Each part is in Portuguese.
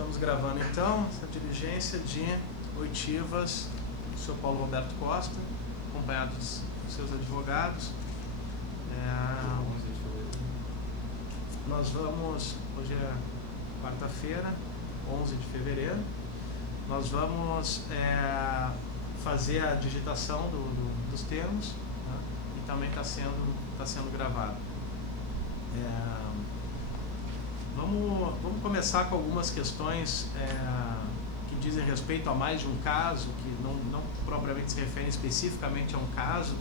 Estamos gravando então essa diligência de oitivas do senhor Paulo Roberto Costa, acompanhado dos seus advogados. Nós vamos, hoje é quarta-feira, 11 de fevereiro, nós vamos fazer a digitação dos termos, né? E também está sendo gravado. Vamos começar com algumas questões que dizem respeito a mais de um caso, que não propriamente se referem especificamente a um caso,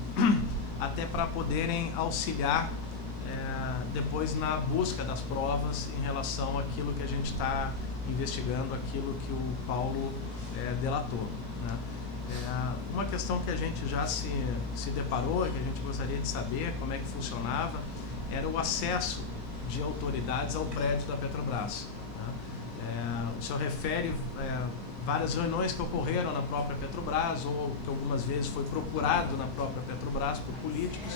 até para poderem auxiliar depois na busca das provas em relação àquilo que a gente está investigando, aquilo que o Paulo delatou, né? Uma questão que a gente já se deparou, que a gente gostaria de saber como é que funcionava, era o acesso de autoridades ao prédio da Petrobras, né? O senhor refere várias reuniões que ocorreram na própria Petrobras, ou que algumas vezes foi procurado na própria Petrobras por políticos.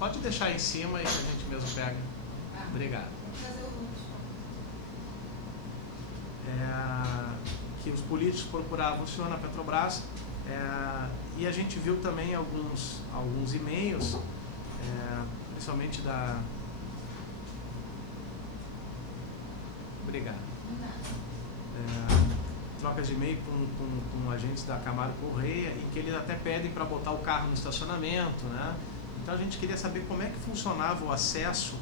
Pode deixar em cima e a gente mesmo pega. Obrigado. Que os políticos procuravam o senhor na Petrobras, e a gente viu também alguns e-mails, principalmente da... Obrigado. Trocas de e-mail com agentes da Camargo Correia, e que eles até pedem para botar o carro no estacionamento, né? Então a gente queria saber como é que funcionava o acesso,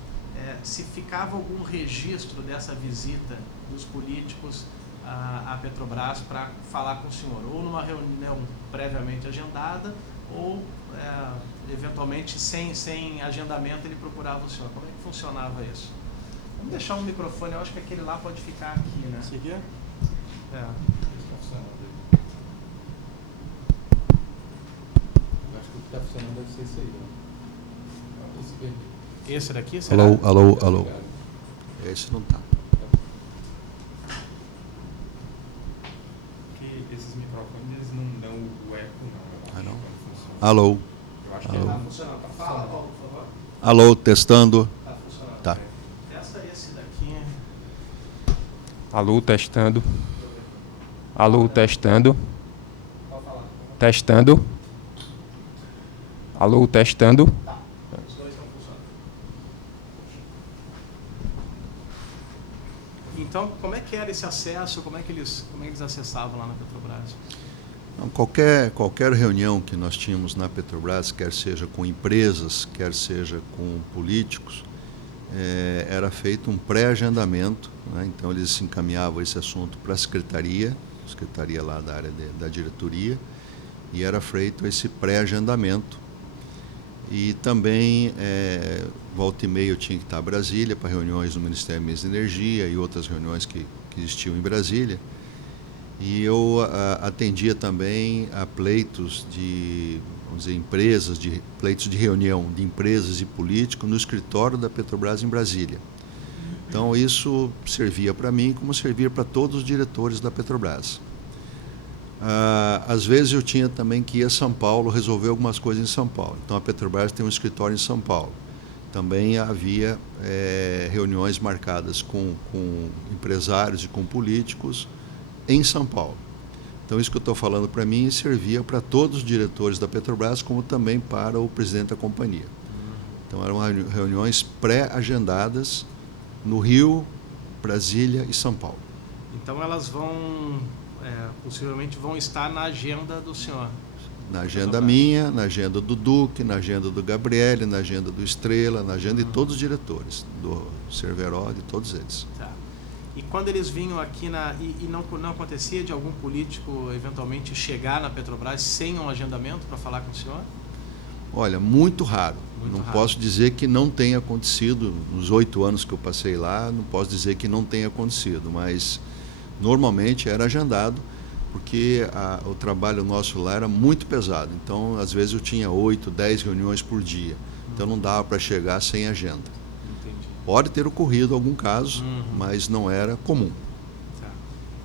se ficava algum registro dessa visita dos políticos à Petrobras para falar com o senhor, ou numa reunião previamente agendada, ou eventualmente sem agendamento ele procurava o senhor. Como é que funcionava isso? Vamos deixar um microfone, eu acho que aquele lá pode ficar aqui, né? Esse aqui é? Eu acho que o que está funcionando deve ser esse aí, né? Esse daqui? Será? Alô. Esse não tá. Que esses microfones eles não dão o eco, não. Não? Alô. Eu acho que Está funcionando. Fala, Paulo, por favor. Alô, testando. Está funcionando. Tá. Testa esse daqui. Alô, testando. Alô, testando. Pode falar. Testando. Alô, testando. Os dois estão funcionando. Então, como é que era esse acesso? Como é que eles acessavam lá na Petrobras? Não, qualquer reunião que nós tínhamos na Petrobras, quer seja com empresas, quer seja com políticos, era feito um pré-agendamento, né? Então eles encaminhavam esse assunto para a secretaria lá da área da diretoria, e era feito esse pré-agendamento. E também, volta e meia, eu tinha que estar em Brasília para reuniões no Ministério de Minas e Energia e outras reuniões que existiam em Brasília. E eu atendia também a pleitos de, vamos dizer, pleitos de reunião de empresas e políticos no escritório da Petrobras em Brasília. Então, isso servia para mim como servia para todos os diretores da Petrobras. Às vezes eu tinha também que ir a São Paulo resolver algumas coisas em São Paulo. Então a Petrobras tem um escritório em São Paulo. Também havia reuniões marcadas com empresários e com políticos em São Paulo. Então isso que eu estou falando para mim servia para todos os diretores da Petrobras, como também para o presidente da companhia. Então eram reuniões pré-agendadas no Rio, Brasília e São Paulo. Então elas possivelmente vão estar na agenda do senhor? Na agenda minha, na agenda do Duque, na agenda do Gabriele, na agenda do Estrela, na agenda de todos os diretores, do Cerveró, de todos eles. Tá. E quando eles vinham aqui e não acontecia de algum político eventualmente chegar na Petrobras sem um agendamento para falar com o senhor? Olha, muito raro. Muito raro. Posso dizer que não tenha acontecido, nos 8 anos que eu passei lá, não posso dizer que não tenha acontecido, mas normalmente era agendado, porque o trabalho nosso lá era muito pesado. Então, às vezes eu tinha 8, 10 reuniões por dia. Então não dava para chegar sem agenda. Entendi. Pode ter ocorrido algum caso, mas não era comum. Tá.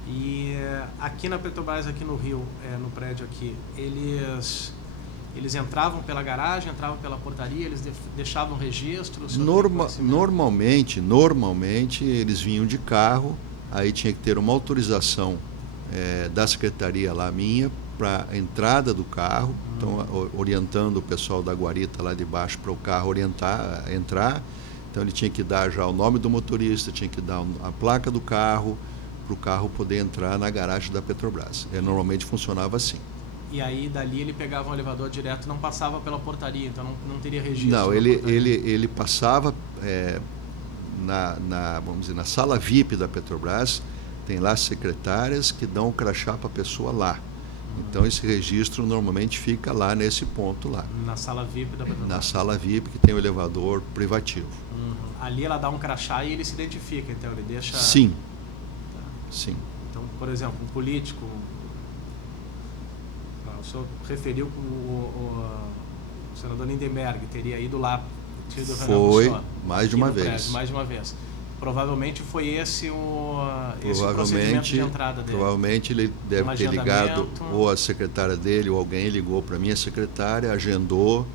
E aqui na Petrobras, aqui no Rio, no prédio aqui, eles Eles entravam pela garagem, entravam pela portaria, eles deixavam registro? Normalmente eles vinham de carro, aí tinha que ter uma autorização da secretaria lá minha para a entrada do carro, então orientando o pessoal da guarita lá de baixo para o carro entrar. Então ele tinha que dar já o nome do motorista, tinha que dar a placa do carro, para o carro poder entrar na garagem da Petrobras. Normalmente funcionava assim. E aí dali ele pegava um elevador direto, não passava pela portaria, então não teria registro? Não, ele passava vamos dizer, na sala VIP da Petrobras, tem lá secretárias que dão o crachá para a pessoa lá. Então esse registro normalmente fica lá nesse ponto lá. Na sala VIP da Petrobras? Na sala VIP, que tem o elevador privativo. Ali ela dá um crachá e ele se identifica, então ele deixa... Sim. Tá. Sim. Então, por exemplo, um político... O senhor referiu que o senador Lindenberg teria ido lá. Foi, mais de uma vez. Prédio, mais de uma vez. Provavelmente foi esse o procedimento de entrada dele. Provavelmente ele deve ter ligado, ou a secretária dele, ou alguém ligou para a minha secretária, agendou,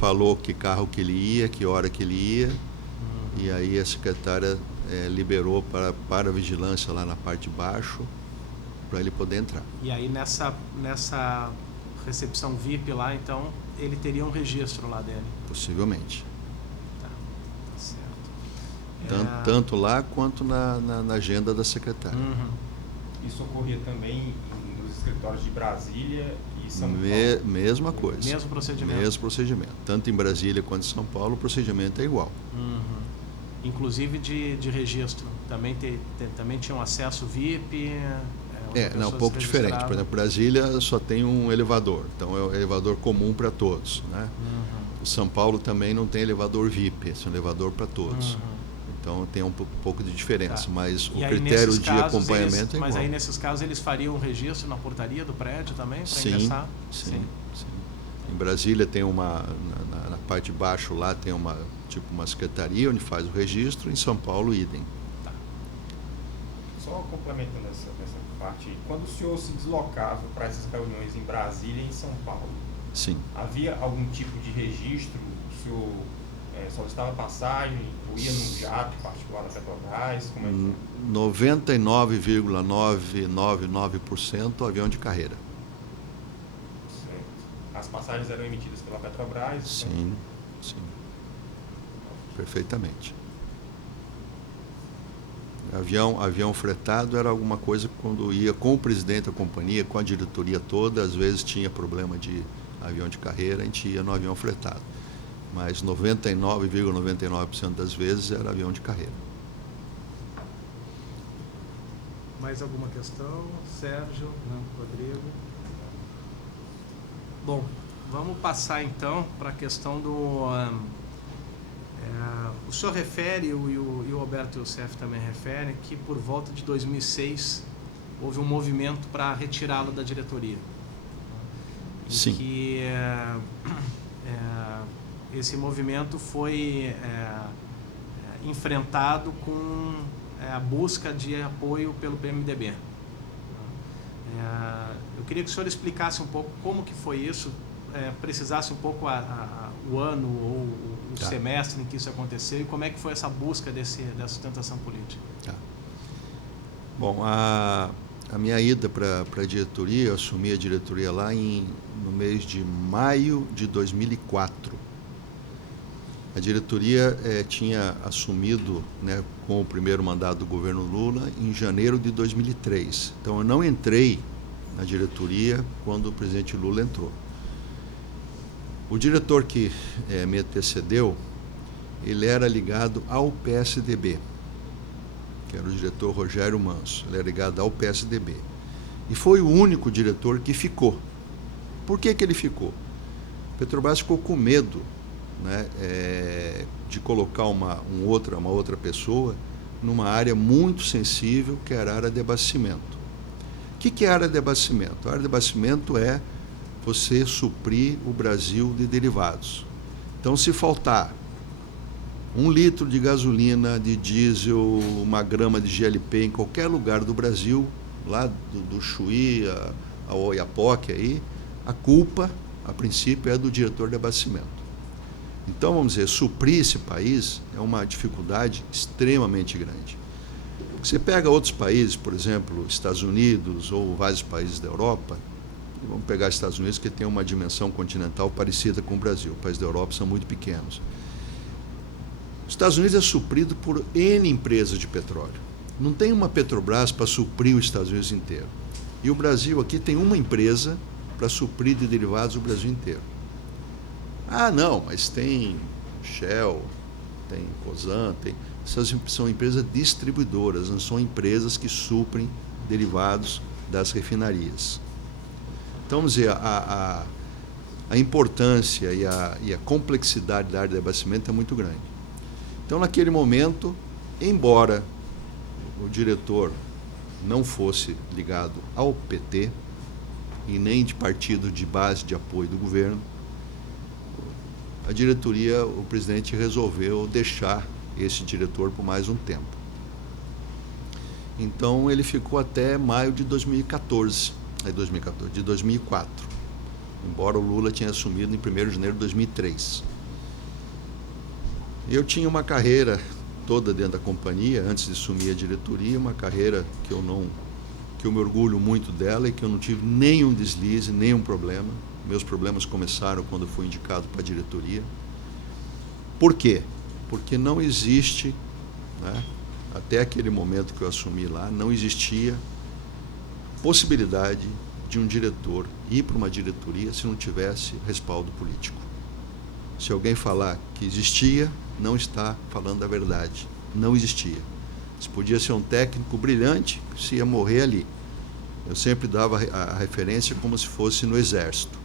falou que carro que ele ia, que hora que ele ia, e aí a secretária liberou para a vigilância lá na parte de baixo, para ele poder entrar. E aí nessa recepção VIP lá, então, ele teria um registro lá dele? Possivelmente. Tá certo. Tanto lá quanto na agenda da secretária. Isso ocorria também nos escritórios de Brasília e São Paulo? Mesma coisa. Mesmo procedimento? Mesmo procedimento. Tanto em Brasília quanto em São Paulo, o procedimento é igual. Inclusive de registro? Também tinha um acesso VIP? Um pouco diferente. Por exemplo, Brasília só tem um elevador, então é um elevador comum para todos, né? São Paulo também não tem elevador VIP, é um elevador para todos. Então tem um pouco de diferença, Tá. mas o aí, critério de acompanhamento é igual. Mas aí nesses casos eles fariam um registro na portaria do prédio também para ingressar? Sim. Em Brasília tem na parte de baixo lá tem uma secretaria onde faz o registro, em São Paulo idem. Tá. Só complementando essa parte, quando o senhor se deslocava para essas reuniões em Brasília e em São Paulo, Sim. havia algum tipo de registro? O senhor solicitava passagem ou ia num jato particular da Petrobras? Como é que 99,999% avião de carreira. Certo. As passagens eram emitidas pela Petrobras? Sim. Perfeitamente. Avião fretado era alguma coisa que quando ia com o presidente da companhia, com a diretoria toda, às vezes tinha problema de avião de carreira, a gente ia no avião fretado. Mas 99,99% das vezes era avião de carreira. Mais alguma questão? Sérgio? Não. Rodrigo? Bom, vamos passar então para a questão do... o senhor refere, e o Alberto Youssef também refere, que por volta de 2006 houve um movimento para retirá-lo da diretoria. Sim. Que esse movimento foi enfrentado com a busca de apoio pelo PMDB. Eu queria que o senhor explicasse um pouco como que foi isso, precisasse um pouco o ano ou o semestre em que isso aconteceu e como é que foi essa busca dessa sustentação política. Tá. Bom, a minha ida para a diretoria, eu assumi a diretoria lá no mês de maio de 2004. A diretoria tinha assumido, né, com o primeiro mandato do governo Lula em janeiro de 2003. Então eu não entrei na diretoria quando o presidente Lula entrou. O diretor que me antecedeu, ele era ligado ao PSDB, que era o diretor Rogério Manso. Ele era ligado ao PSDB. E foi o único diretor que ficou. Por que ele ficou? Petrobras ficou com medo, né, de colocar uma outra pessoa numa área muito sensível, que era a área de abastecimento. O que é a área de abastecimento? A área de abastecimento é você suprir o Brasil de derivados. Então, se faltar 1 litro de gasolina, de diesel, 1 grama de GLP em qualquer lugar do Brasil, lá do Chuí ao Oiapoque, aí, a culpa a princípio, é do diretor de abastecimento. Então, vamos dizer, suprir esse país é uma dificuldade extremamente grande. Você pega outros países, por exemplo, Estados Unidos ou vários países da Europa, vamos pegar Estados Unidos, que tem uma dimensão continental parecida com o Brasil. Os países da Europa são muito pequenos. Os Estados Unidos é suprido por N empresas de petróleo. Não tem uma Petrobras para suprir os Estados Unidos inteiro. E o Brasil aqui tem uma empresa para suprir de derivados o Brasil inteiro. Ah, não, mas tem Shell, tem Cosan, essas são empresas distribuidoras, não são empresas que suprem derivados das refinarias. Então, vamos dizer, a importância e a complexidade da área de abastecimento é muito grande. Então, naquele momento, embora o diretor não fosse ligado ao PT e nem de partido de base de apoio do governo, a diretoria, o presidente resolveu deixar esse diretor por mais um tempo. Então, ele ficou até maio de 2004, embora o Lula tinha assumido em 1º de janeiro de 2003. Eu tinha uma carreira toda dentro da companhia, antes de assumir a diretoria, uma carreira que eu me orgulho muito dela e que eu não tive nenhum deslize, nenhum problema. Meus problemas começaram quando eu fui indicado para a diretoria. Por quê? Porque não existe, né, até aquele momento que eu assumi lá, não existia possibilidade de um diretor ir para uma diretoria se não tivesse respaldo político. Se alguém falar que existia, não está falando a verdade. Não existia. Se podia ser um técnico brilhante, se ia morrer ali. Eu sempre dava a referência como se fosse no Exército.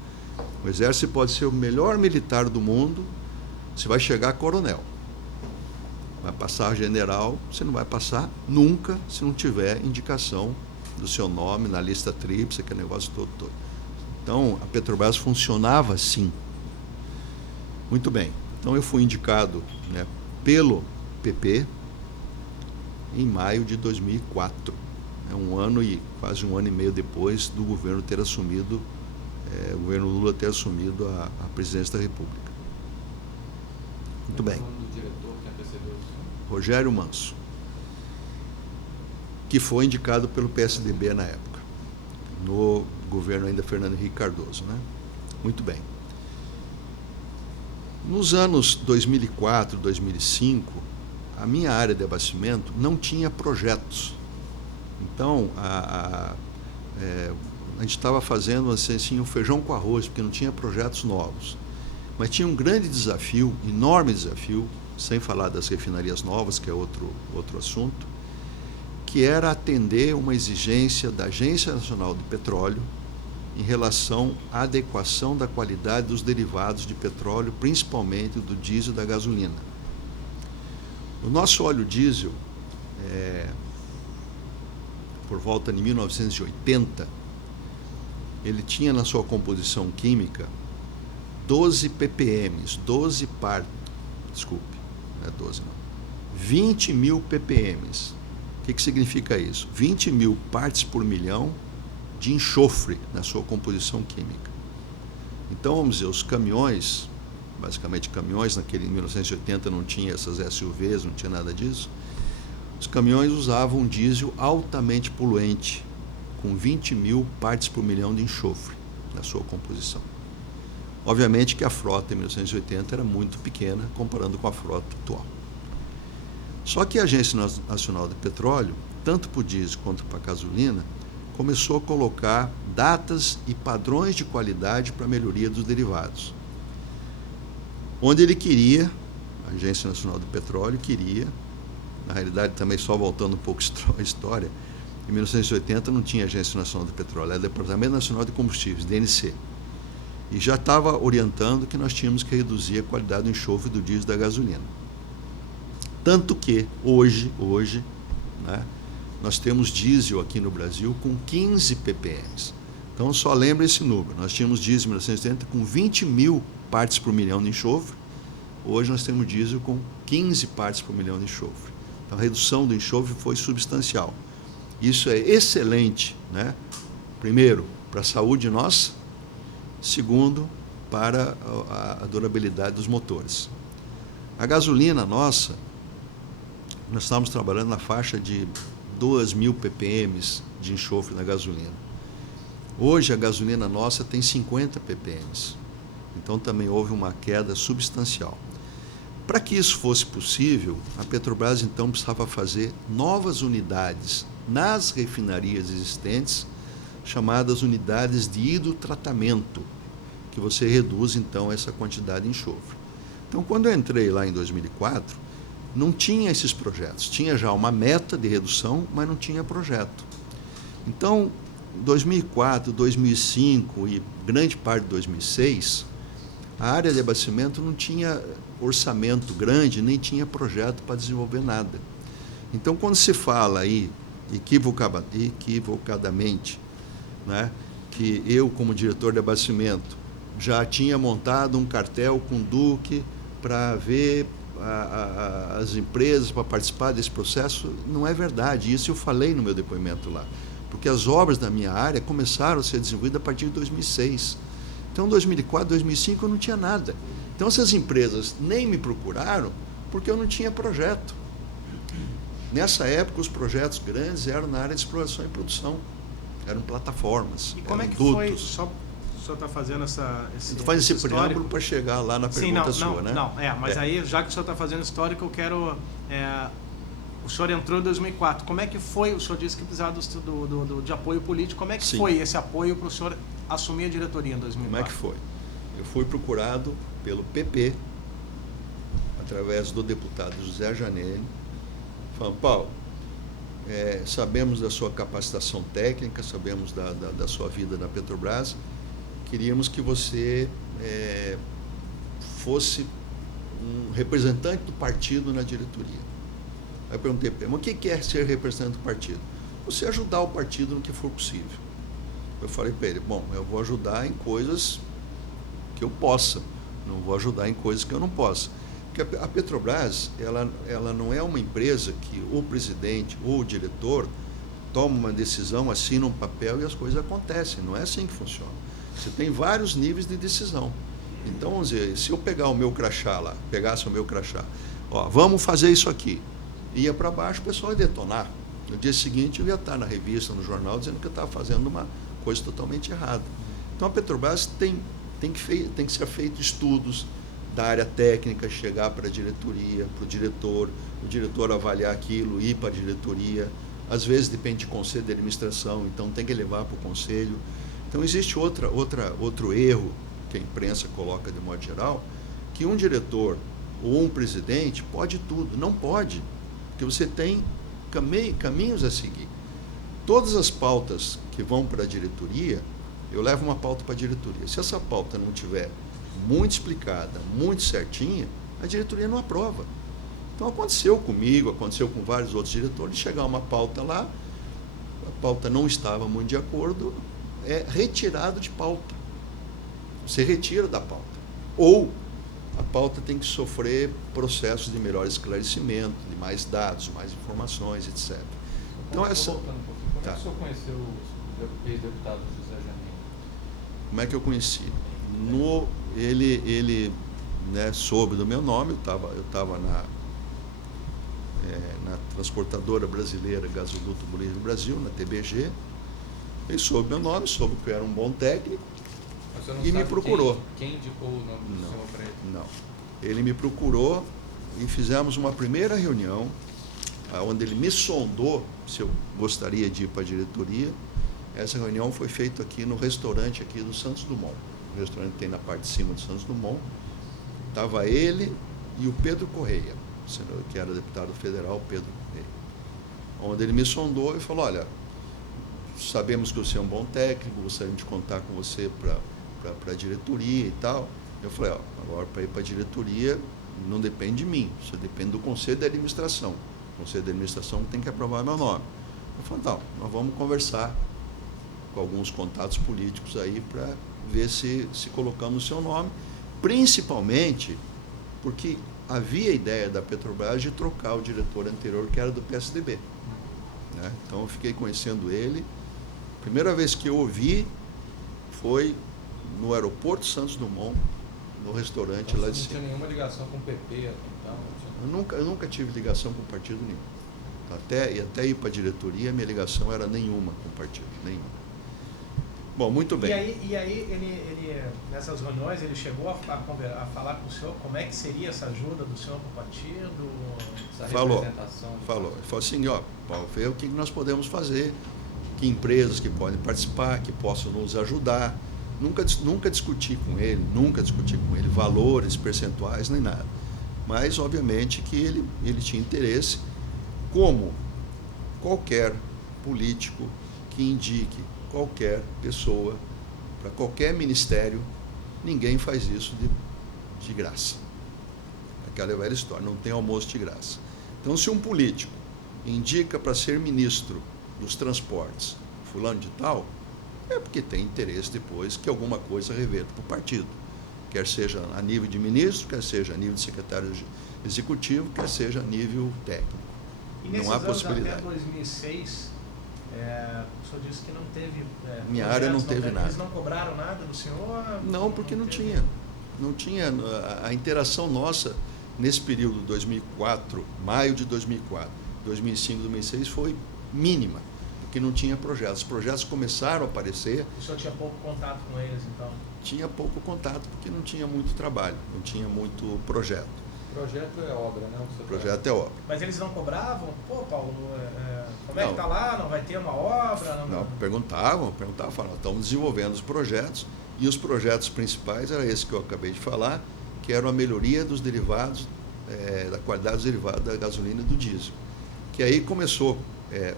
O Exército pode ser o melhor militar do mundo, você vai chegar a coronel. Vai passar a general, você não vai passar nunca se não tiver indicação do seu nome na lista tríplice, aquele negócio todo. Então, a Petrobras funcionava assim. Muito bem. Então, eu fui indicado, né, pelo PP em maio de 2004. Um ano e quase um ano e meio depois do governo ter assumido, o governo Lula ter assumido a presidência da República. Muito bem. Do diretor que antecedeu o senhor? Rogério Manso, que foi indicado pelo PSDB na época, no governo ainda Fernando Henrique Cardoso, né? Muito bem. Nos anos 2004, 2005, a minha área de abastecimento não tinha projetos. Então, a gente estava fazendo assim, um feijão com arroz, porque não tinha projetos novos. Mas tinha um grande desafio, enorme desafio, sem falar das refinarias novas, que é outro assunto, que era atender uma exigência da Agência Nacional de Petróleo em relação à adequação da qualidade dos derivados de petróleo, principalmente do diesel e da gasolina. O nosso óleo diesel, por volta de 1980, ele tinha na sua composição química 12 ppm, 20 mil ppm. O que significa isso? 20 mil partes por milhão de enxofre na sua composição química. Então, vamos dizer, os caminhões, basicamente caminhões, em 1980 não tinha essas SUVs, não tinha nada disso, os caminhões usavam um diesel altamente poluente, com 20 mil partes por milhão de enxofre na sua composição. Obviamente que a frota em 1980 era muito pequena, comparando com a frota atual. Só que a Agência Nacional de Petróleo, tanto para o diesel quanto para a gasolina, começou a colocar datas e padrões de qualidade para a melhoria dos derivados. Onde ele queria, a Agência Nacional de Petróleo queria, na realidade também só voltando um pouco a história, em 1980 não tinha Agência Nacional de Petróleo, era Departamento Nacional de Combustíveis, DNC. E já estava orientando que nós tínhamos que reduzir a qualidade do enxofre do diesel e da gasolina. Tanto que hoje, né, nós temos diesel aqui no Brasil com 15 ppm. Então, só lembra esse número. Nós tínhamos diesel em 1980 com 20 mil partes por milhão de enxofre. Hoje nós temos diesel com 15 partes por milhão de enxofre. Então, a redução do enxofre foi substancial. Isso é excelente, né? Primeiro, para a saúde nossa. Segundo, para a durabilidade dos motores. A gasolina nossa, nós estávamos trabalhando na faixa de 2.000 ppm de enxofre na gasolina. Hoje a gasolina nossa tem 50 ppm, então também houve uma queda substancial. Para que isso fosse possível, a Petrobras então precisava fazer novas unidades nas refinarias existentes, chamadas unidades de hidrotratamento, que você reduz então essa quantidade de enxofre. Então, quando eu entrei lá em 2004, não tinha esses projetos. Tinha já uma meta de redução, mas não tinha projeto. Então, em 2004, 2005 e grande parte de 2006, a área de abastecimento não tinha orçamento grande, nem tinha projeto para desenvolver nada. Então, quando se fala aí, equivocadamente, né, que eu, como diretor de abastecimento, já tinha montado um cartel com o Duque para ver as empresas para participar desse processo, não é verdade. Isso eu falei no meu depoimento lá. Porque as obras da minha área começaram a ser desenvolvidas a partir de 2006. Então, em 2004, 2005, eu não tinha nada. Então, essas empresas nem me procuraram porque eu não tinha projeto. Nessa época, os projetos grandes eram na área de exploração e produção. Eram plataformas, E como eram é que dutos. foi? Só o senhor está fazendo esse Tu faz esse histórico preâmbulo para chegar lá na pergunta sua, né? Mas aí, já que o senhor está fazendo histórico, eu quero... o senhor entrou em 2004. Como é que foi? O senhor disse que precisava de apoio político. Como é que foi esse apoio para o senhor assumir a diretoria em 2004? Como é que foi? Eu fui procurado pelo PP, através do deputado José Janelli, falando: Paulo, sabemos da sua capacitação técnica, sabemos da sua vida na Petrobras, queríamos que você fosse um representante do partido na diretoria. Aí eu perguntei para ele: mas o que é ser representante do partido? Você ajudar o partido no que for possível. Eu falei para ele: bom, eu vou ajudar em coisas que eu possa, não vou ajudar em coisas que eu não possa. Porque a Petrobras, ela não é uma empresa que o presidente ou o diretor toma uma decisão, assina um papel e as coisas acontecem. Não é assim que funciona. Você tem vários níveis de decisão. Então, vamos dizer, se eu pegar o meu crachá lá, pegasse o meu crachá, vamos fazer isso aqui, ia para baixo, o pessoal ia detonar. No dia seguinte eu ia estar na revista, no jornal, dizendo que eu estava fazendo uma coisa totalmente errada. Então a Petrobras tem que ser feito estudos da área técnica, chegar para a diretoria, para o diretor avaliar aquilo, ir para a diretoria. Às vezes depende de conselho de administração, então tem que levar para o conselho. Então existe outro erro que a imprensa coloca de modo geral, que um diretor ou um presidente pode tudo. Não pode, porque você tem caminhos a seguir. Todas as pautas que vão para a diretoria, eu levo uma pauta para a diretoria. Se essa pauta não tiver muito explicada, muito certinha, a diretoria não aprova. Então aconteceu comigo, aconteceu com vários outros diretores, de chegar uma pauta lá, a pauta não estava muito de acordo, é retirado de pauta. Você retira da pauta. Ou a pauta tem que sofrer processos de melhor esclarecimento, de mais dados, mais informações, etc. Então essa... Voltando um pouquinho, como é que o senhor conheceu o ex-deputado José Janelli? Como é que eu conheci? Ele soube do meu nome, eu estava na Transportadora Brasileira Gasoduto Bolívia do Brasil, na TBG. Ele soube meu nome, soube que eu era um bom técnico e me procurou. Quem indicou o nome do senhor para ele? Não. Ele me procurou e fizemos uma primeira reunião, onde ele me sondou se eu gostaria de ir para a diretoria. Essa reunião foi feita aqui no restaurante aqui do Santos Dumont. O restaurante tem na parte de cima do Santos Dumont. Estava ele e o Pedro Correia, que era deputado federal, Pedro Correia. Onde ele me sondou e falou: olha, sabemos que você é um bom técnico, gostaríamos de contar com você para a diretoria e tal. Eu falei: agora para ir para a diretoria não depende de mim, isso depende do Conselho de Administração. O Conselho de Administração tem que aprovar meu nome. Eu falei: então, nós vamos conversar com alguns contatos políticos aí para ver se colocamos o seu nome, principalmente porque havia a ideia da Petrobras de trocar o diretor anterior, que era do PSDB. Né? Então eu fiquei conhecendo ele. A primeira vez que eu ouvi foi no aeroporto Santos Dumont, no restaurante lá de Você cima. não tinha nenhuma ligação com o PP até então? Eu nunca tive ligação com partido nenhum. Até ir para a diretoria, minha ligação era nenhuma com o partido, nenhuma. Bom, muito bem. E aí ele, nessas reuniões, ele chegou a falar com o senhor como é que seria essa ajuda do senhor para o partido? Essa Falou. representação? Falou. Ele falou assim, ó, Paulo, vê o que nós podemos fazer, que empresas que podem participar, que possam nos ajudar. Nunca discuti com ele valores, percentuais, nem nada. Mas, obviamente, que ele tinha interesse, como qualquer político que indique qualquer pessoa para qualquer ministério, ninguém faz isso de graça. Aquela velha história, não tem almoço de graça. Então, se um político indica para ser ministro dos transportes fulano de tal, é porque tem interesse depois que alguma coisa reverta para o partido. Quer seja a nível de ministro, quer seja a nível de secretário executivo, quer seja a nível técnico. E nesses não há anos possibilidade. até 2006, o senhor disse que não teve... Minha área não teve nada. Eles não cobraram nada do senhor? Não, porque não tinha. Não tinha. A interação nossa nesse período 2004, maio de 2004, 2005, 2006, foi mínima, porque não tinha projetos. Os projetos começaram a aparecer. O senhor tinha pouco contato com eles, então? Tinha pouco contato, porque não tinha muito trabalho, não tinha muito projeto. Projeto é obra, né? Projeto é obra. Mas eles não cobravam? Pô, Paulo, como é que Não. está lá? Não vai ter uma obra? Não, perguntavam, falavam, estamos desenvolvendo os projetos, e os projetos principais era esse que eu acabei de falar, que era a melhoria dos derivados, da qualidade dos derivados da gasolina e do diesel. Que aí começou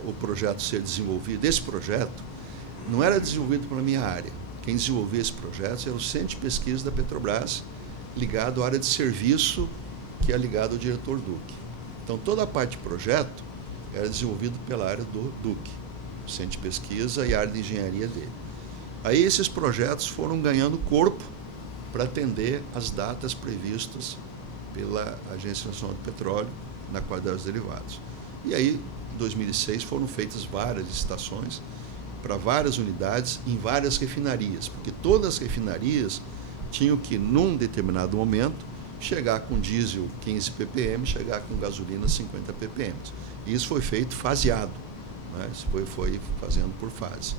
o projeto a ser desenvolvido. Esse projeto não era desenvolvido pela minha área. Quem desenvolvia esse projeto era o Centro de Pesquisa da Petrobras, ligado à área de serviço, que é ligado ao diretor Duque. Então, toda a parte de projeto era desenvolvida pela área do Duque, o Centro de Pesquisa e a área de engenharia dele. Aí esses projetos foram ganhando corpo para atender as datas previstas pela Agência Nacional do Petróleo na qualidade dos derivados. E aí, em 2006, foram feitas várias licitações para várias unidades em várias refinarias, porque todas as refinarias tinham que, num determinado momento, chegar com diesel 15 ppm, chegar com gasolina 50 ppm. E isso foi feito faseado, né? Isso foi fazendo por fase.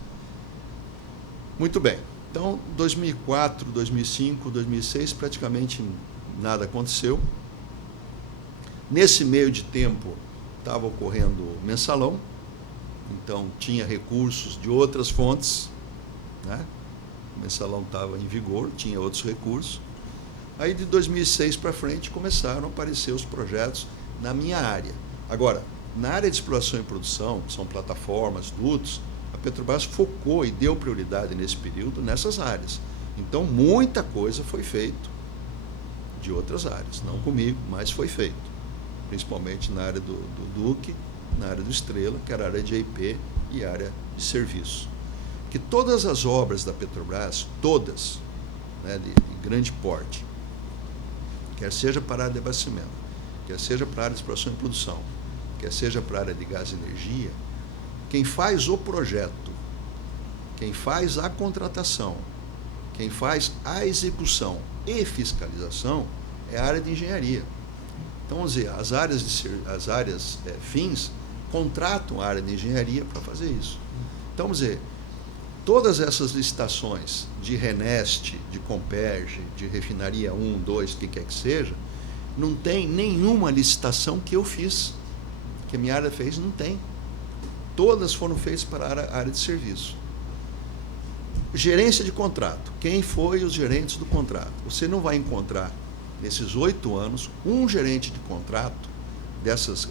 Muito bem. Então, 2004, 2005, 2006, praticamente nada aconteceu. Nesse meio de tempo, estava ocorrendo o mensalão, então tinha recursos de outras fontes, né? O mensalão estava em vigor, tinha outros recursos. Aí, de 2006 para frente, começaram a aparecer os projetos na minha área. Agora, na área de exploração e produção, que são plataformas, dutos, a Petrobras focou e deu prioridade nesse período nessas áreas. Então, muita coisa foi feito de outras áreas, não comigo, mas foi feito. Principalmente na área do Duque, na área do Estrela, que era a área de EIP e a área de serviço. Que todas as obras da Petrobras, todas, né, de grande porte, quer seja para a área de abastecimento, quer seja para a área de exploração e produção, quer seja para a área de gás e energia, quem faz o projeto, quem faz a contratação, quem faz a execução e fiscalização é a área de engenharia. Então, vamos dizer, as áreas fins contratam a área de engenharia para fazer isso. Então, vamos dizer, todas essas licitações de Renest, de Comperge, de Refinaria 1, 2, o que quer que seja, não tem nenhuma licitação que eu fiz, que a minha área fez, não tem. Todas foram feitas para a área de serviço. Gerência de contrato. Quem foi os gerentes do contrato? Você não vai encontrar, nesses 8 anos, um gerente de contrato dessas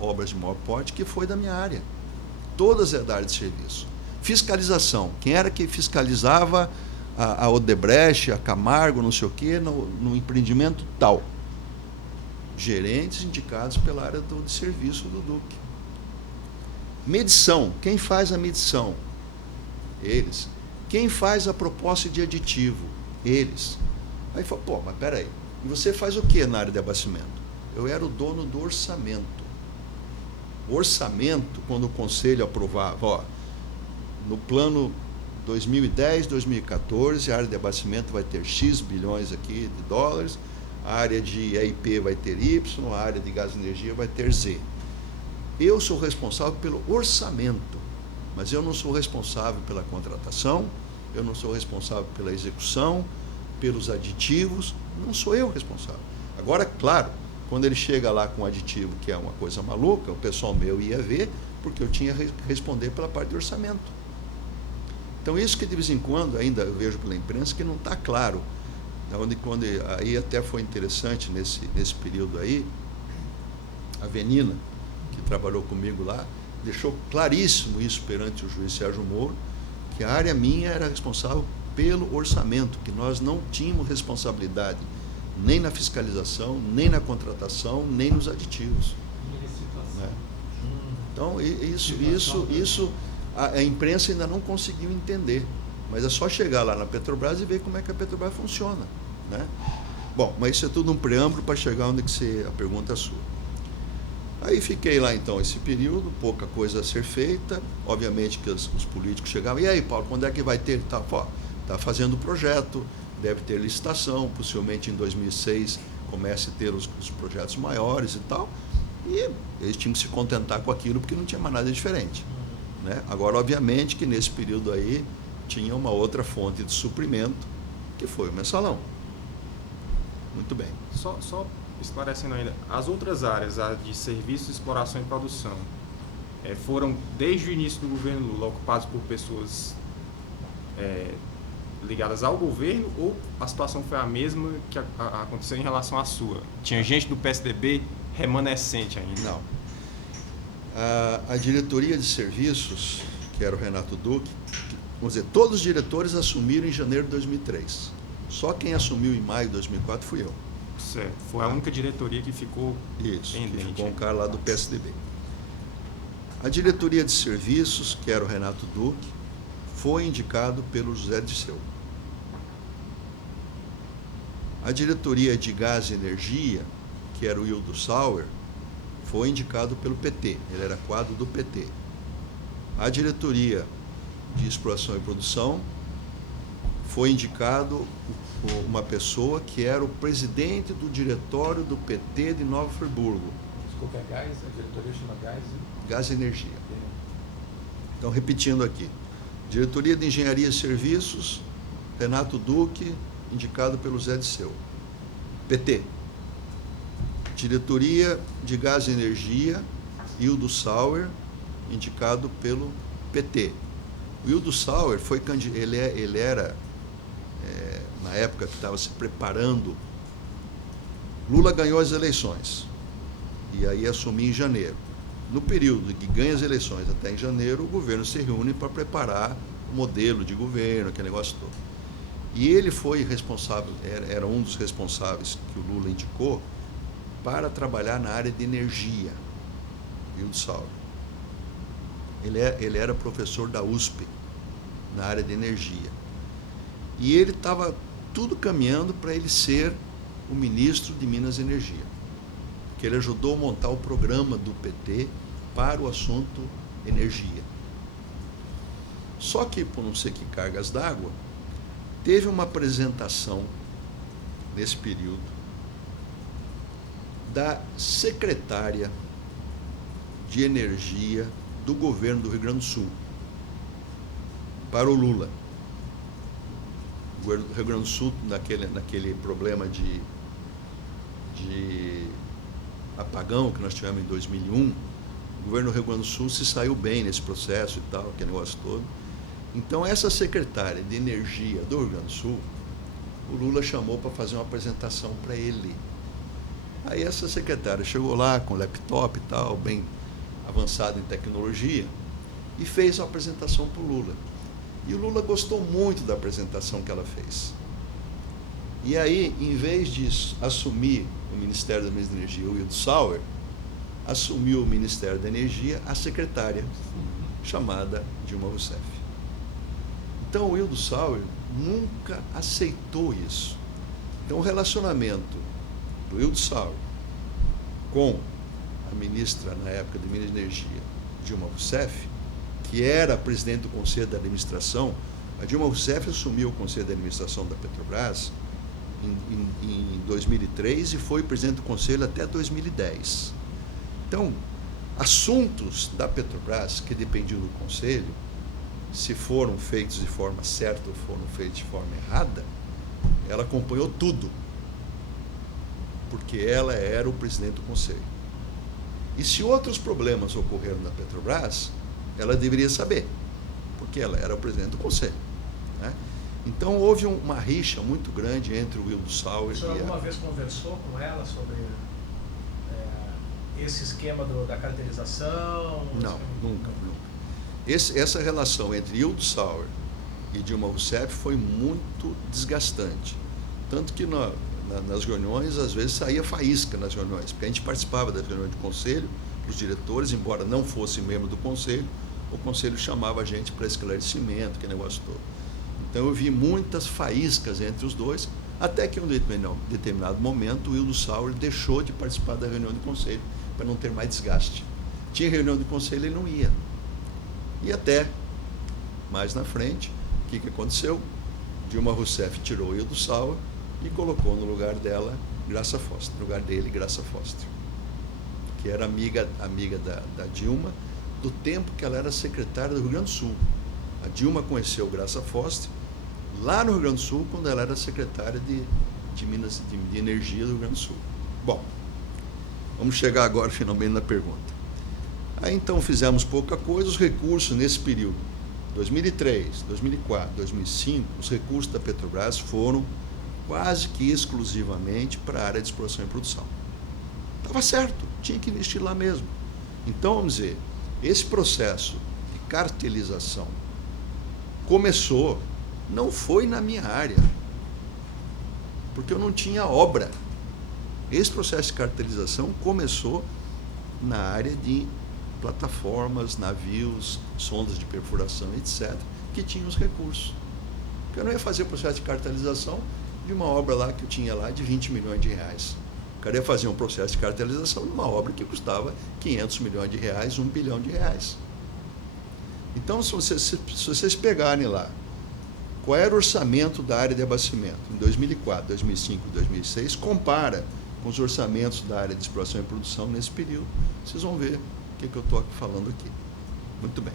obras de maior porte que foi da minha área. Todas é da área de serviço. Fiscalização. Quem era que fiscalizava a Odebrecht, a Camargo, não sei o quê, no empreendimento tal? Gerentes indicados pela área de serviço do Duque. Medição. Quem faz a medição? Eles. Quem faz a proposta de aditivo? Eles. Aí fala, pô, mas peraí, e você faz o que na área de abastecimento? Eu era o dono do orçamento. O orçamento, quando o conselho aprovava, no plano 2010, 2014, a área de abastecimento vai ter X bilhões aqui de dólares, a área de EIP vai ter Y, a área de gás e energia vai ter Z. Eu sou responsável pelo orçamento, mas eu não sou responsável pela contratação, eu não sou responsável pela execução, pelos aditivos, não sou eu responsável. Agora, claro, quando ele chega lá com aditivo, que é uma coisa maluca, o pessoal meu ia ver, porque eu tinha que responder pela parte de orçamento. Então, isso que de vez em quando, ainda eu vejo pela imprensa, que não está claro. Aí até foi interessante, nesse período aí, a Venina, que trabalhou comigo lá, deixou claríssimo isso perante o juiz Sérgio Moro, que a área minha era responsável pelo orçamento, que nós não tínhamos responsabilidade nem na fiscalização, nem na contratação, nem nos aditivos. Né? Então, isso a imprensa ainda não conseguiu entender, mas é só chegar lá na Petrobras e ver como é que a Petrobras funciona. Né? Bom, mas isso é tudo um preâmbulo para chegar onde a pergunta é sua. Aí fiquei lá então esse período, pouca coisa a ser feita, obviamente que os políticos chegavam, e aí Paulo, quando é que vai ter? Está fazendo o projeto, deve ter licitação, possivelmente em 2006 comece a ter os projetos maiores e tal, e eles tinham que se contentar com aquilo porque não tinha mais nada diferente. Né? Agora, obviamente que nesse período aí tinha uma outra fonte de suprimento, que foi o mensalão. Muito bem. Só esclarecendo ainda, as outras áreas, a de serviços, exploração e produção, foram desde o início do governo Lula ocupadas por pessoas ligadas ao governo, ou a situação foi a mesma que aconteceu em relação à sua? Tinha gente do PSDB remanescente ainda? Não. A diretoria de serviços, que era o Renato Duque, vamos dizer, todos os diretores assumiram em janeiro de 2003. Só quem assumiu em maio de 2004 fui eu. Certo. Foi a única diretoria que ficou Isso, pendente. que ficou um cara lá do PSDB. A diretoria de serviços, que era o Renato Duque, foi indicado pelo José Dirceu. A diretoria de gás e energia, que era o Hildo Sauer, foi indicado pelo PT, ele era quadro do PT. A diretoria de exploração e produção foi indicado uma pessoa que era o presidente do diretório do PT de Nova Friburgo. Desculpa, é gás? A diretoria chama gás? Gás e energia. Então, repetindo aqui. Diretoria de Engenharia e Serviços, Renato Duque, indicado pelo Zé Dirceu. PT. Diretoria de Gás e Energia, Hildo Sauer, indicado pelo PT. O Hildo Sauer foi ele era, na época que estava se preparando, Lula ganhou as eleições, e aí assumiu em janeiro. No período que ganha as eleições até em janeiro, o governo se reúne para preparar o modelo de governo, aquele negócio todo. E ele foi responsável, era um dos responsáveis que o Lula indicou para trabalhar na área de energia, Hildo Sauer. Ele era professor da USP, na área de energia. E ele estava tudo caminhando para ele ser o ministro de Minas e Energia, que ele ajudou a montar o programa do PT para o assunto energia. Só que, por não sei que cargas d'água, teve uma apresentação, nesse período, da secretária de energia do governo do Rio Grande do Sul para o Lula. O governo do Rio Grande do Sul, naquele problema de apagão que nós tivemos em 2001, o governo do Rio Grande do Sul se saiu bem nesse processo e tal, aquele negócio todo. Então, essa secretária de energia do Rio Grande do Sul, o Lula chamou para fazer uma apresentação para ele. Aí essa secretária chegou lá com laptop e tal, bem avançado em tecnologia, e fez uma apresentação para o Lula. E o Lula gostou muito da apresentação que ela fez. E aí, em vez de assumir o Ministério da Minas e Energia, o Hildo Sauer, assumiu o Ministério da Energia a secretária, chamada Dilma Rousseff. Então, o Hildo Sauer nunca aceitou isso. Então, o relacionamento do Hildo Sauer com a ministra, na época de Minas e Energia, Dilma Rousseff, que era presidente do Conselho de Administração A Dilma Rousseff assumiu o Conselho de Administração da Petrobras em 2003 e foi presidente do Conselho até 2010. Então, assuntos da Petrobras que dependiam do Conselho, se foram feitos de forma certa ou foram feitos de forma errada, ela acompanhou tudo, porque ela era o presidente do Conselho. E se outros problemas ocorreram na Petrobras, ela deveria saber, porque ela era o presidente do Conselho, né? Então houve uma rixa muito grande entre o Wildo Sauer e O senhor alguma vez conversou com ela sobre esse esquema da caracterização? Não, nunca. Essa relação entre Wildo Sauer e Dilma Rousseff foi muito desgastante. Tanto que nas reuniões, às vezes, saía faísca nas reuniões, porque a gente participava das reuniões do Conselho, os diretores, embora não fosse membro do Conselho, o Conselho chamava a gente para esclarecimento, que negócio todo. Então eu vi muitas faíscas entre os dois, até que em um determinado momento o Wildo Sauer deixou de participar da reunião do Conselho, para não ter mais desgaste. Tinha reunião do Conselho, ele não ia. E até mais na frente, o que aconteceu? Dilma Rousseff tirou o Wildo Sauer e colocou no lugar dela Graça Foster, no lugar dele Graça Foster, que era amiga da Dilma do tempo que ela era secretária do Rio Grande do Sul. A Dilma conheceu Graça Foster lá no Rio Grande do Sul, quando ela era secretária de Minas de Energia do Rio Grande do Sul. Bom, vamos chegar agora finalmente na pergunta. Aí então fizemos pouca coisa, os recursos nesse período, 2003, 2004, 2005, os recursos da Petrobras foram quase que exclusivamente para a área de exploração e produção. Estava certo, tinha que investir lá mesmo. Então, vamos dizer, esse processo de cartelização começou, não foi na minha área, porque eu não tinha obra. Esse processo de cartelização começou na área de plataformas, navios, sondas de perfuração, etc., que tinham os recursos. Porque eu não ia fazer o processo de cartelização de uma obra lá que eu tinha lá de 20 milhões de reais. Eu queria fazer um processo de cartelização de uma obra que custava 500 milhões de reais, 1 bilhão de reais. Então, se vocês pegarem lá, qual era o orçamento da área de abastecimento em 2004, 2005 e 2006, compara com os orçamentos da área de exploração e produção nesse período, vocês vão ver o que eu estou falando aqui. Muito bem.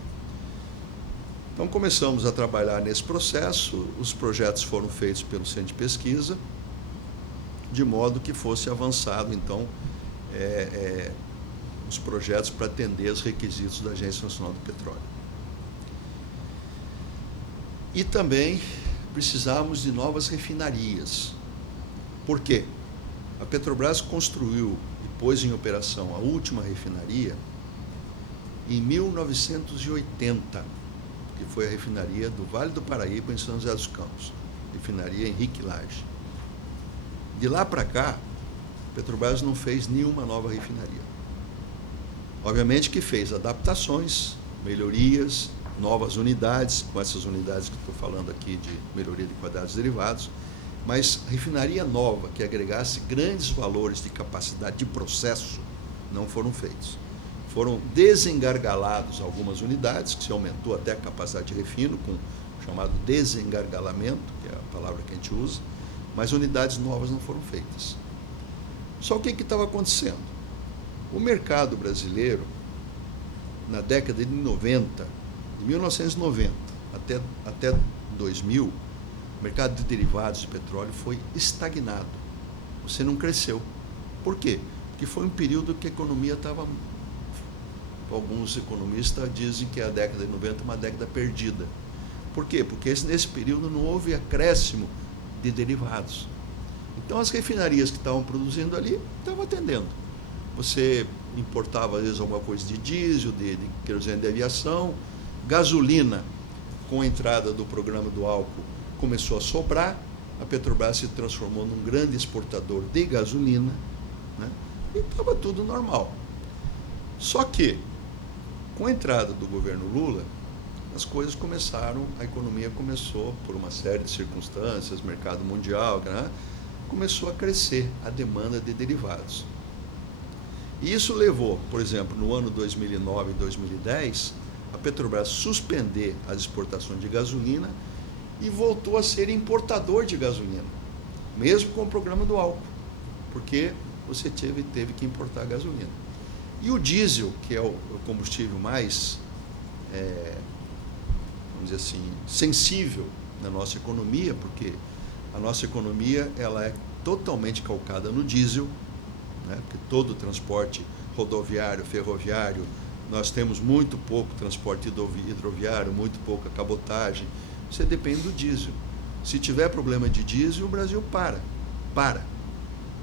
Então, começamos a trabalhar nesse processo, os projetos foram feitos pelo Centro de Pesquisa, de modo que fosse avançado, então, os projetos para atender os requisitos da Agência Nacional do Petróleo. E também precisávamos de novas refinarias. Por quê? A Petrobras construiu e pôs em operação a última refinaria em 1980, que foi a refinaria do Vale do Paraíba, em São José dos Campos, refinaria Henrique Lage. De lá para cá, a Petrobras não fez nenhuma nova refinaria. Obviamente que fez adaptações, melhorias, novas unidades, com essas unidades que estou falando aqui de melhoria de quadrados derivados, mas refinaria nova, que agregasse grandes valores de capacidade de processo, não foram feitos. Foram desengargalados algumas unidades, que se aumentou até a capacidade de refino, com o chamado desengargalamento, que é a palavra que a gente usa, mas unidades novas não foram feitas. Só o que estava acontecendo? O mercado brasileiro, na década de 90, de 1990 até 2000, o mercado de derivados de petróleo foi estagnado. Você não cresceu. Por quê? Porque foi um período que a economia estava... Alguns economistas dizem que a década de 90 é uma década perdida. Por quê? Porque nesse período não houve acréscimo de derivados. Então, as refinarias que estavam produzindo ali estavam atendendo. Você importava, às vezes, alguma coisa de diesel, de querosene de aviação, gasolina, com a entrada do programa do álcool, começou a sobrar, a Petrobras se transformou num grande exportador de gasolina, né? E estava tudo normal. Só que, com a entrada do governo Lula, as coisas começaram, a economia começou, por uma série de circunstâncias, mercado mundial, né? Começou a crescer a demanda de derivados. E isso levou, por exemplo, no ano 2009 e 2010, a Petrobras suspender as exportações de gasolina e voltou a ser importador de gasolina, mesmo com o programa do álcool, porque você teve que importar gasolina. E o diesel, que é o combustível mais, vamos dizer assim, sensível na nossa economia, porque a nossa economia ela é totalmente calcada no diesel, né? Porque todo o transporte rodoviário, ferroviário, nós temos muito pouco transporte hidroviário, muito pouca cabotagem, você depende do diesel. Se tiver problema de diesel, o Brasil para.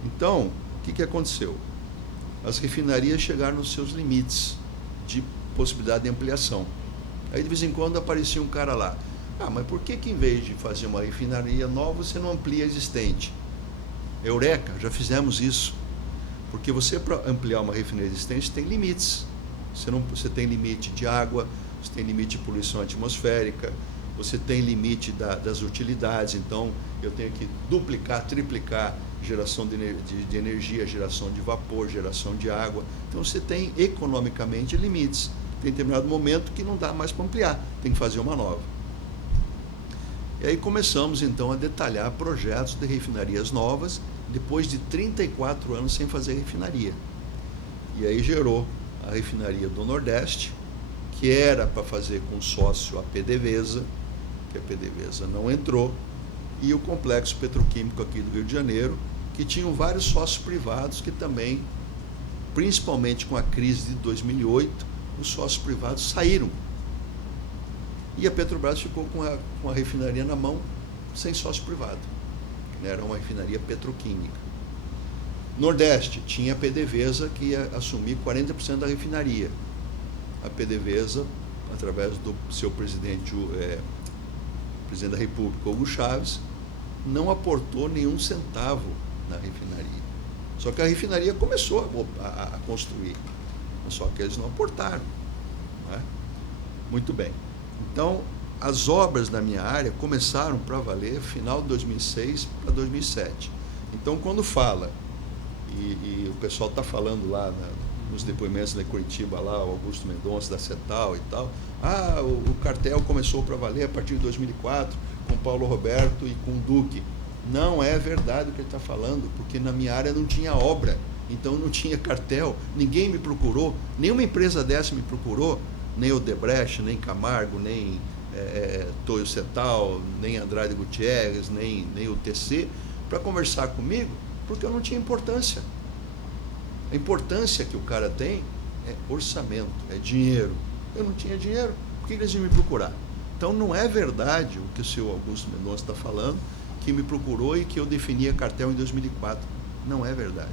Então, o que aconteceu? As refinarias chegaram nos seus limites de possibilidade de ampliação. Aí de vez em quando aparecia um cara lá, mas por que em vez de fazer uma refinaria nova, você não amplia a existente? Eureka, já fizemos isso. Porque você, para ampliar uma refinaria existente, tem limites. Você tem limite de água, você tem limite de poluição atmosférica, você tem limite das utilidades. Então, eu tenho que duplicar, triplicar geração de energia, geração de vapor, geração de água. Então, você tem economicamente limites. Tem determinado momento que não dá mais para ampliar, tem que fazer uma nova. E aí começamos, então, a detalhar projetos de refinarias novas, depois de 34 anos sem fazer refinaria. E aí gerou a refinaria do Nordeste, que era para fazer com sócio a PDVSA, que a PDVSA não entrou, e o complexo petroquímico aqui do Rio de Janeiro, que tinham vários sócios privados que também, principalmente com a crise de 2008, os sócios privados saíram. E a Petrobras ficou com a refinaria na mão, sem sócio privado. Era uma refinaria petroquímica. Nordeste tinha a PDVSA, que ia assumir 40% da refinaria. A PDVSA, através do seu presidente da República, Hugo Chávez, não aportou nenhum centavo na refinaria. Só que a refinaria começou a construir, só que eles não aportaram. Né? Muito bem. Então, as obras na minha área começaram para valer final de 2006 para 2007. Então, quando fala, e o pessoal está falando lá nos depoimentos da Curitiba, lá, o Augusto Mendonça, da CETAL e tal, o cartel começou para valer a partir de 2004, com Paulo Roberto e com Duque. Não é verdade o que ele está falando, porque na minha área não tinha obra, então não tinha cartel, ninguém me procurou, nenhuma empresa dessa me procurou, nem Odebrecht, nem Camargo, nem Toyo Cetal, nem Andrade Gutierrez, nem o TC, para conversar comigo, porque eu não tinha importância. A importância que o cara tem é orçamento, é dinheiro. Eu não tinha dinheiro, por que eles iam me procurar? Então não é verdade o que o senhor Augusto Mendonça está falando, que me procurou e que eu definia cartel em 2004. Não é verdade.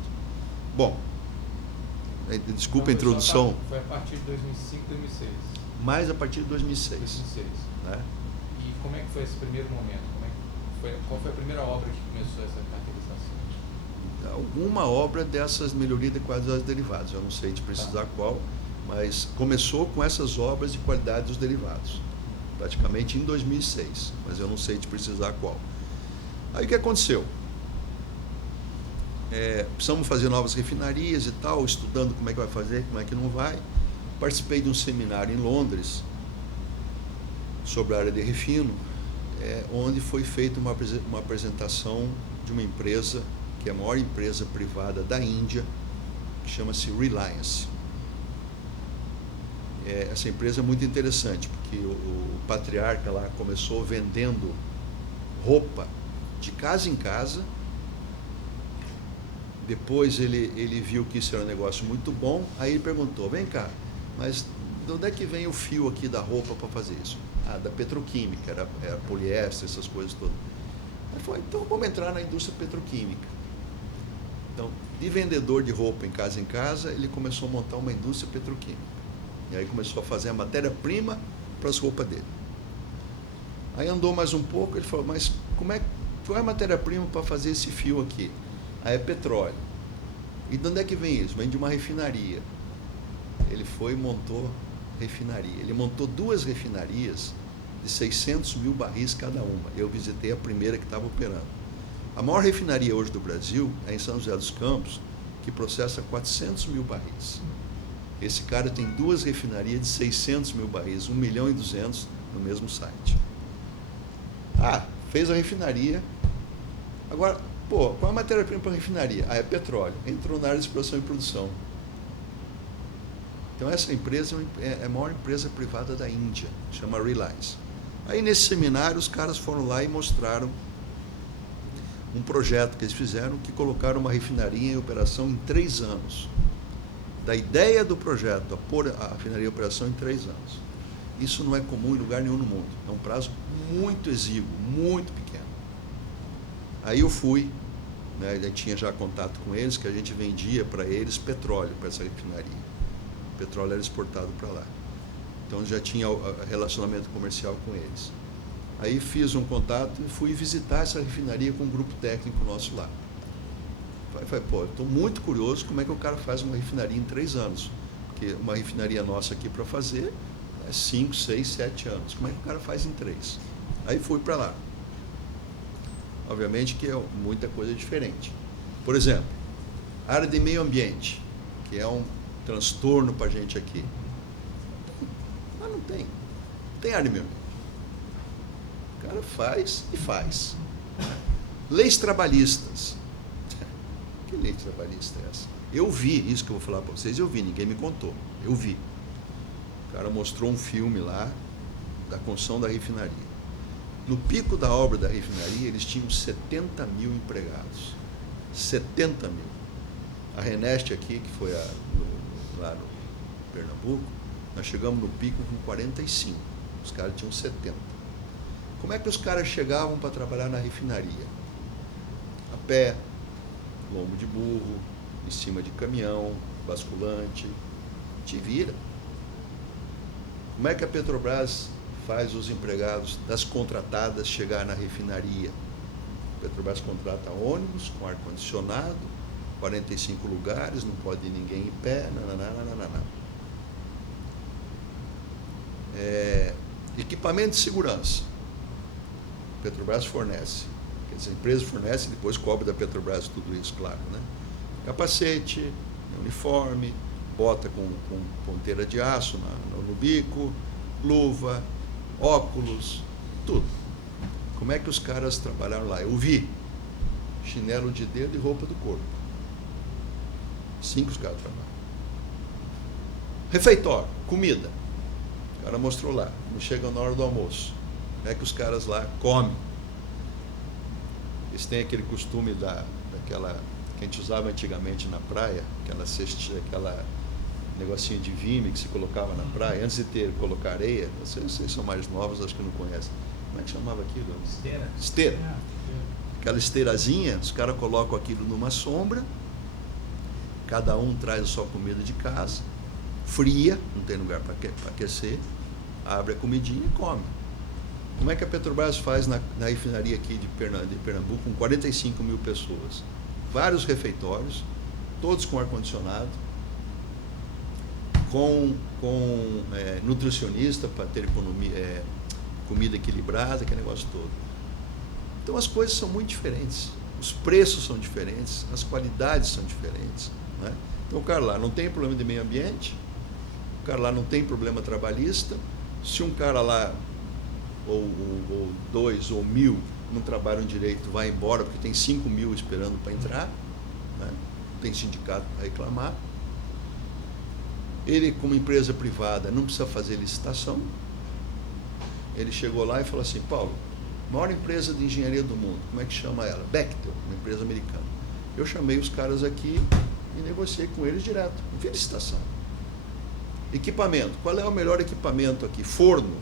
Bom, desculpa a introdução. Foi a partir de 2005, 2006. Mais a partir de 2006. 2006. Né? E como é que foi esse primeiro momento? Qual foi a primeira obra que começou essa caracterização? Alguma obra dessas melhorias de qualidade dos derivados. Eu não sei te precisar qual, mas começou com essas obras de qualidade dos derivados. Praticamente em 2006, mas eu não sei te precisar qual. Aí o que aconteceu? Precisamos fazer novas refinarias e tal, estudando como é que vai fazer, como é que não vai. Participei de um seminário em Londres sobre a área de refino, onde foi feita uma apresentação de uma empresa, que é a maior empresa privada da Índia, que chama-se Reliance. Essa empresa é muito interessante, porque o patriarca lá começou vendendo roupa de casa em casa. Depois ele viu que isso era um negócio muito bom, aí ele perguntou, vem cá, mas de onde é que vem o fio aqui da roupa para fazer isso? Da petroquímica, era poliéster, essas coisas todas. Aí falou, então vamos entrar na indústria petroquímica. Então, de vendedor de roupa em casa, ele começou a montar uma indústria petroquímica. E aí começou a fazer a matéria-prima para as roupas dele. Aí andou mais um pouco, ele falou, mas qual é a matéria-prima para fazer esse fio aqui? Aí é petróleo. E de onde é que vem isso? Vem de uma refinaria. Ele foi e montou refinaria. Ele montou 2 refinarias de 600 mil barris cada uma. Eu visitei a primeira que estava operando. A maior refinaria hoje do Brasil é em São José dos Campos, que processa 400 mil barris. Esse cara tem 2 refinarias de 600 mil barris, 1.200.000 no mesmo site. Fez a refinaria. Agora, qual é a matéria-prima para a refinaria? É petróleo. Entrou na área de exploração e produção. Então, essa empresa é a maior empresa privada da Índia, chama Reliance. Aí, nesse seminário, os caras foram lá e mostraram um projeto que eles fizeram, que colocaram uma refinaria em operação em 3 anos. Da ideia do projeto a pôr a refinaria em operação em 3 anos. Isso não é comum em lugar nenhum no mundo. É um prazo muito exíguo, muito pequeno. Aí eu fui, né, eu tinha já contato com eles, que a gente vendia para eles petróleo, para essa refinaria. O petróleo era exportado para lá. Então já tinha relacionamento comercial com eles. Aí fiz um contato e fui visitar essa refinaria com um grupo técnico nosso lá. Falei, estou muito curioso como é que o cara faz uma refinaria em 3 anos. Porque uma refinaria nossa aqui para fazer é 5, 6, 7 anos. Como é que o cara faz em 3? Aí fui para lá. Obviamente que é muita coisa diferente. Por exemplo, a área de meio ambiente, que é um transtorno para a gente aqui. Mas não tem. Não tem área de meio ambiente. O cara faz e faz. Leis trabalhistas. Que lei trabalhista é essa? Eu vi isso que eu vou falar para vocês, ninguém me contou. Eu vi. O cara mostrou um filme lá da construção da refinaria. No pico da obra da refinaria, eles tinham 70 mil empregados. 70 mil. A Reneste aqui, que foi lá no Pernambuco, nós chegamos no pico com 45. Os caras tinham 70. Como é que os caras chegavam para trabalhar na refinaria? A pé, lombo de burro, em cima de caminhão, basculante, te vira. Como é que a Petrobras faz os empregados das contratadas chegar na refinaria? A Petrobras contrata ônibus com ar-condicionado, 45 lugares, não pode ir ninguém em pé, equipamento de segurança. A Petrobras fornece. As empresas fornecem e depois cobram da Petrobras tudo isso, claro, né? Capacete, uniforme, bota com ponteira de aço no bico, luva, óculos, tudo. Como é que os caras trabalharam lá? Eu vi chinelo de dedo e roupa do corpo. Assim que os caras trabalham. Refeitório, comida. O cara mostrou lá. Não chega na hora do almoço. Como é que os caras lá comem? Eles têm aquele costume daquela que a gente usava antigamente na praia, aquela cestinha, aquela negocinho de vime que se colocava na praia, antes de colocar areia. Vocês são mais novos, acho que não conhecem. Como é que chamava aquilo? Esteira. Esteira. Aquela esteirazinha, os caras colocam aquilo numa sombra, cada um traz a sua comida de casa, fria, não tem lugar para aquecer, abre a comidinha e come. Como é que a Petrobras faz na refinaria aqui de Pernambuco com 45 mil pessoas? Vários refeitórios, todos com ar-condicionado, com nutricionista para ter comida equilibrada, aquele negócio todo. Então as coisas são muito diferentes, os preços são diferentes, as qualidades são diferentes, né? Então o cara lá não tem problema de meio ambiente, o cara lá não tem problema trabalhista. Se um cara lá ou 2 ou 1.000 não trabalham direito, vai embora porque tem 5 mil esperando para entrar, né? Tem sindicato para reclamar. Ele, como empresa privada, não precisa fazer licitação. Ele chegou lá e falou assim: Paulo, maior empresa de engenharia do mundo, como é que chama ela? Bechtel, uma empresa americana. Eu chamei os caras aqui e negociei com eles direto, não fiz licitação. Equipamento, qual é o melhor equipamento aqui? Forno,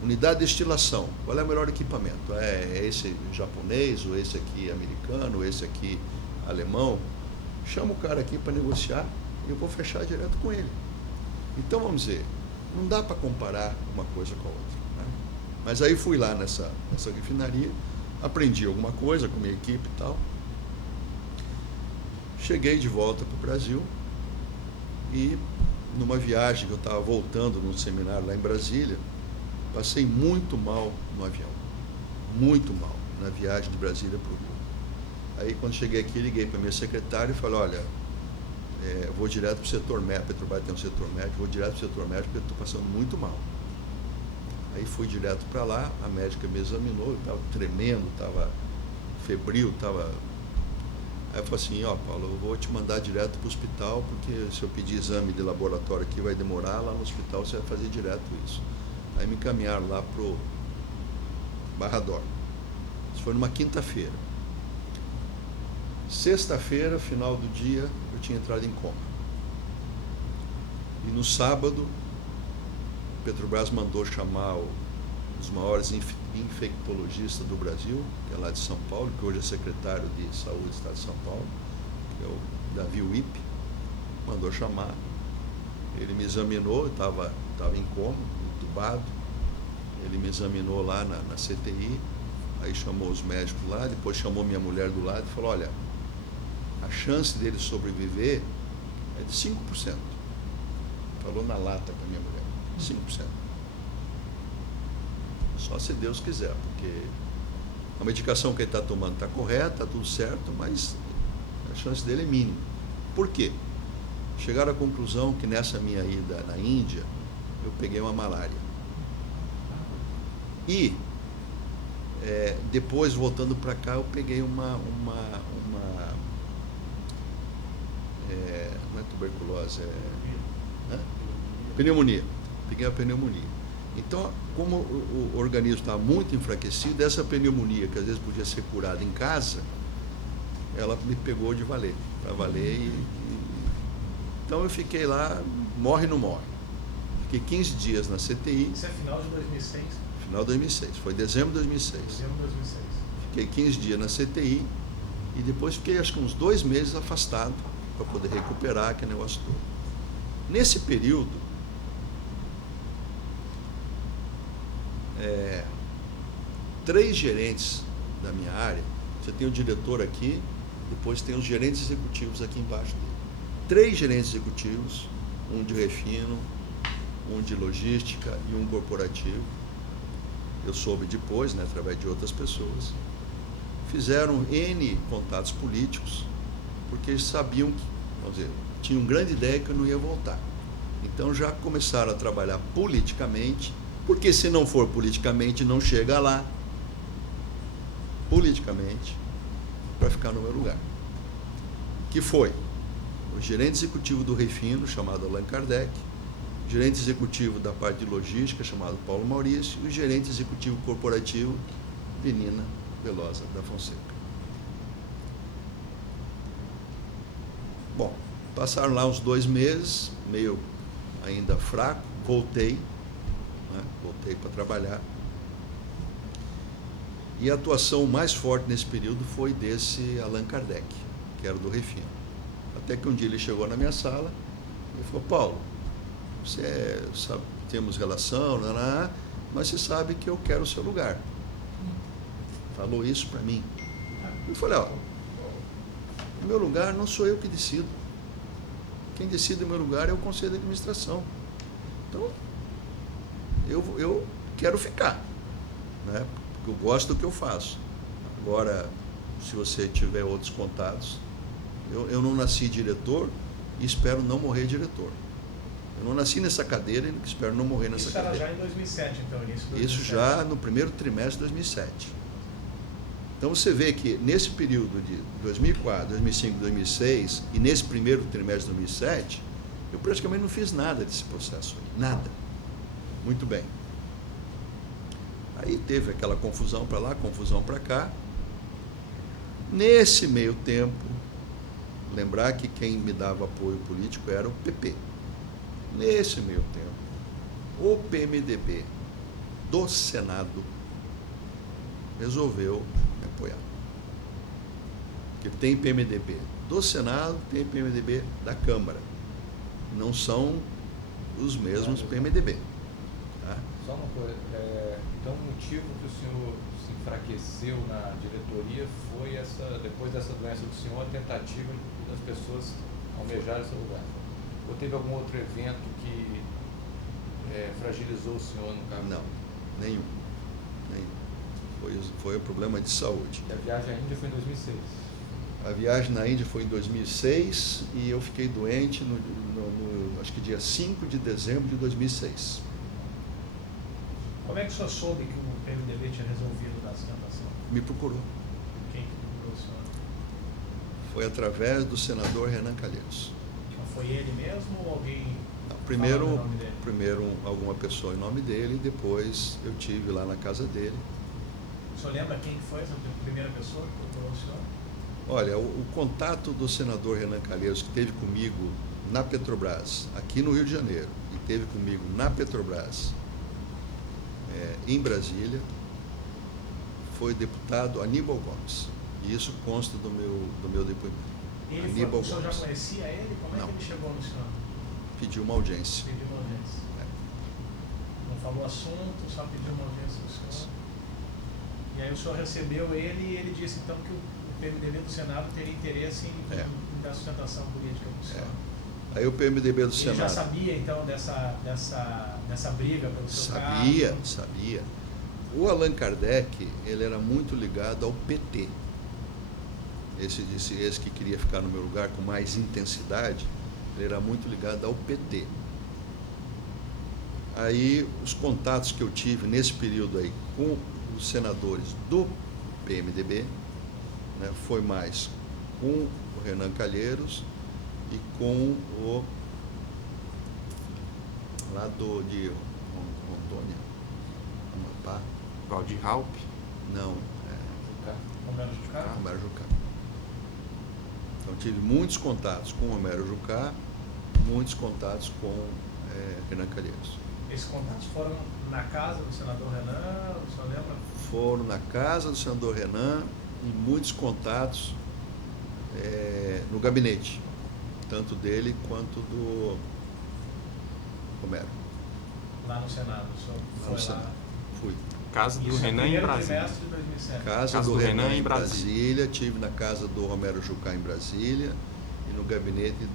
unidade de destilação, qual é o melhor equipamento? É esse japonês, ou esse aqui americano, ou esse aqui alemão? Chama o cara aqui para negociar e eu vou fechar direto com ele. Então, vamos dizer, não dá para comparar uma coisa com a outra, né? Mas aí fui lá nessa refinaria, aprendi alguma coisa com a minha equipe e tal. Cheguei de volta para o Brasil e, numa viagem que eu estava voltando num seminário lá em Brasília, passei muito mal no avião. Muito mal, na viagem de Brasília para o Rio. Aí, quando cheguei aqui, liguei para minha secretária e falei: olha, eu vou direto para o setor médico, a Petrobras tem um setor médico, vou direto para o setor médico porque eu estou passando muito mal. Aí fui direto para lá, a médica me examinou, eu estava tremendo, estava febril, estava... Aí eu falei assim, ó, Paulo, eu vou te mandar direto para o hospital, porque se eu pedir exame de laboratório aqui vai demorar, lá no hospital você vai fazer direto isso. Aí me encaminharam lá para o Barra d'Or. Isso foi numa quinta-feira. Sexta-feira, final do dia, eu tinha entrado em coma. E no sábado, Petrobras mandou chamar um dos maiores infectologistas do Brasil, que é lá de São Paulo, que hoje é secretário de Saúde do Estado de São Paulo, que é o Davi Wipp, mandou chamar. Ele me examinou, eu estava em coma, entubado. Ele me examinou lá na CTI, aí chamou os médicos lá, depois chamou minha mulher do lado e falou, olha, a chance dele sobreviver é de 5%. Falou na lata para minha mulher, 5%. Só se Deus quiser, porque a medicação que ele está tomando está correta, está tudo certo, mas a chance dele é mínima. Por quê? Chegaram à conclusão que nessa minha ida na Índia, eu peguei uma malária. E depois, voltando para cá, eu peguei não é tuberculose, pneumonia. Peguei a pneumonia. Então, como o organismo estava muito enfraquecido, essa pneumonia, que às vezes podia ser curada em casa, ela me pegou de valer, para valer. Então eu fiquei lá, morre não morre. Fiquei 15 dias na CTI. Isso é final de 2006? Final de 2006, foi dezembro de 2006. Dezembro de 2006. Fiquei 15 dias na CTI e depois fiquei acho que uns 2 meses afastado para poder recuperar aquele negócio todo. Nesse período, 3 gerentes da minha área, você tem o diretor aqui, depois tem os gerentes executivos aqui embaixo dele. 3 gerentes executivos, um de refino, um de logística e um corporativo. Eu soube depois, né, através de outras pessoas, fizeram N contatos políticos, porque eles sabiam que, vamos dizer, tinham grande ideia que eu não ia voltar. Então já começaram a trabalhar politicamente, porque se não for politicamente, não chega lá, politicamente, para ficar no meu lugar. Que foi o gerente executivo do Refino, chamado Allan Kardec, o gerente executivo da parte de logística, chamado Paulo Maurício, e o gerente executivo corporativo, Benina Velosa da Fonseca. Bom, passaram lá uns 2 meses, meio ainda fraco, voltei para trabalhar. E a atuação mais forte nesse período foi desse Allan Kardec, que era do Refino. Até que um dia ele chegou na minha sala e falou, Paulo, você sabe, temos relação, mas você sabe que eu quero o seu lugar. Falou isso para mim. Eu falei, o meu lugar não sou eu que decido. Quem decide o meu lugar é o Conselho de Administração. Então, eu quero ficar, né? Porque eu gosto do que eu faço. Agora, se você tiver outros contatos, eu não nasci diretor e espero não morrer diretor. Eu não nasci nessa cadeira e espero não morrer nessa cadeira. Isso era já em 2007, então, início de 2007. Isso já no primeiro trimestre de 2007. Então você vê que nesse período de 2004, 2005, 2006 e nesse primeiro trimestre de 2007, eu praticamente não fiz nada desse processo aí, nada. Muito bem. Aí teve aquela confusão para lá, confusão para cá. Nesse meio tempo, lembrar que quem me dava apoio político era o PP. Nesse meio tempo, o PMDB do Senado resolveu me apoiar. Porque tem PMDB do Senado, tem PMDB da Câmara. Não são os mesmos PMDB. Tá? Só uma coisa, então o motivo que o senhor se enfraqueceu na diretoria foi depois dessa doença do senhor, a tentativa das pessoas almejarem seu lugar? Ou teve algum outro evento que fragilizou o senhor no cargo? Não, nenhum. Foi um problema de saúde. E a viagem à Índia foi em 2006? A viagem na Índia foi em 2006 e eu fiquei doente acho que dia 5 de dezembro de 2006. Como é que o senhor soube que o PMDB tinha resolvido da sustentação? Me procurou. Quem que procurou o senhor? Foi através do senador Renan Calheiros. Mas foi ele mesmo ou alguém? Não, Falando o nome dele. primeiro alguma pessoa em nome dele, depois eu tive lá na casa dele. O senhor lembra quem que foi essa primeira pessoa que procurou o senhor? Olha, o contato do senador Renan Calheiros, que esteve comigo na Petrobras, aqui no Rio de Janeiro, e esteve comigo na Petrobras, em Brasília, foi o deputado Aníbal Gomes. E isso consta do meu depoimento. Aníbal O senhor já Gomes conhecia ele? Como é Não. que ele chegou no senhor? pediu uma audiência. Pediu uma audiência. Não falou assunto, só pediu uma audiência do senhor. E aí o senhor recebeu ele e ele disse então que o PMDB do Senado teria interesse em dar sustentação política do senhor. Aí o PMDB do Ele Senado... já sabia então dessa briga pelo seu Sabia, cargo? sabia. O Allan Kardec, ele era muito ligado ao PT. Esse que queria ficar no meu lugar com mais intensidade, ele era muito ligado ao PT. Aí, os contatos que eu tive nesse período aí com os senadores do PMDB, né, foi mais com o Renan Calheiros e com o lá de Rondônia, Amapá, Valdir Raup. não, Romero Jucá? Romero Jucá. Então tive muitos contatos com o Romero Jucá, muitos contatos com Renan Calheiros. Esses contatos foram na casa do senador Renan, o senhor lembra? Foram na casa do senador Renan e muitos contatos no gabinete, tanto dele quanto do Romero. Lá no Senado, o senhor No foi lá. Senado. Fui. Casa do Isso Renan no em primeiro Brasília. trimestre de 2007. Casa do Renan em Brasília, tive na casa do Romero Jucá em Brasília e no gabinete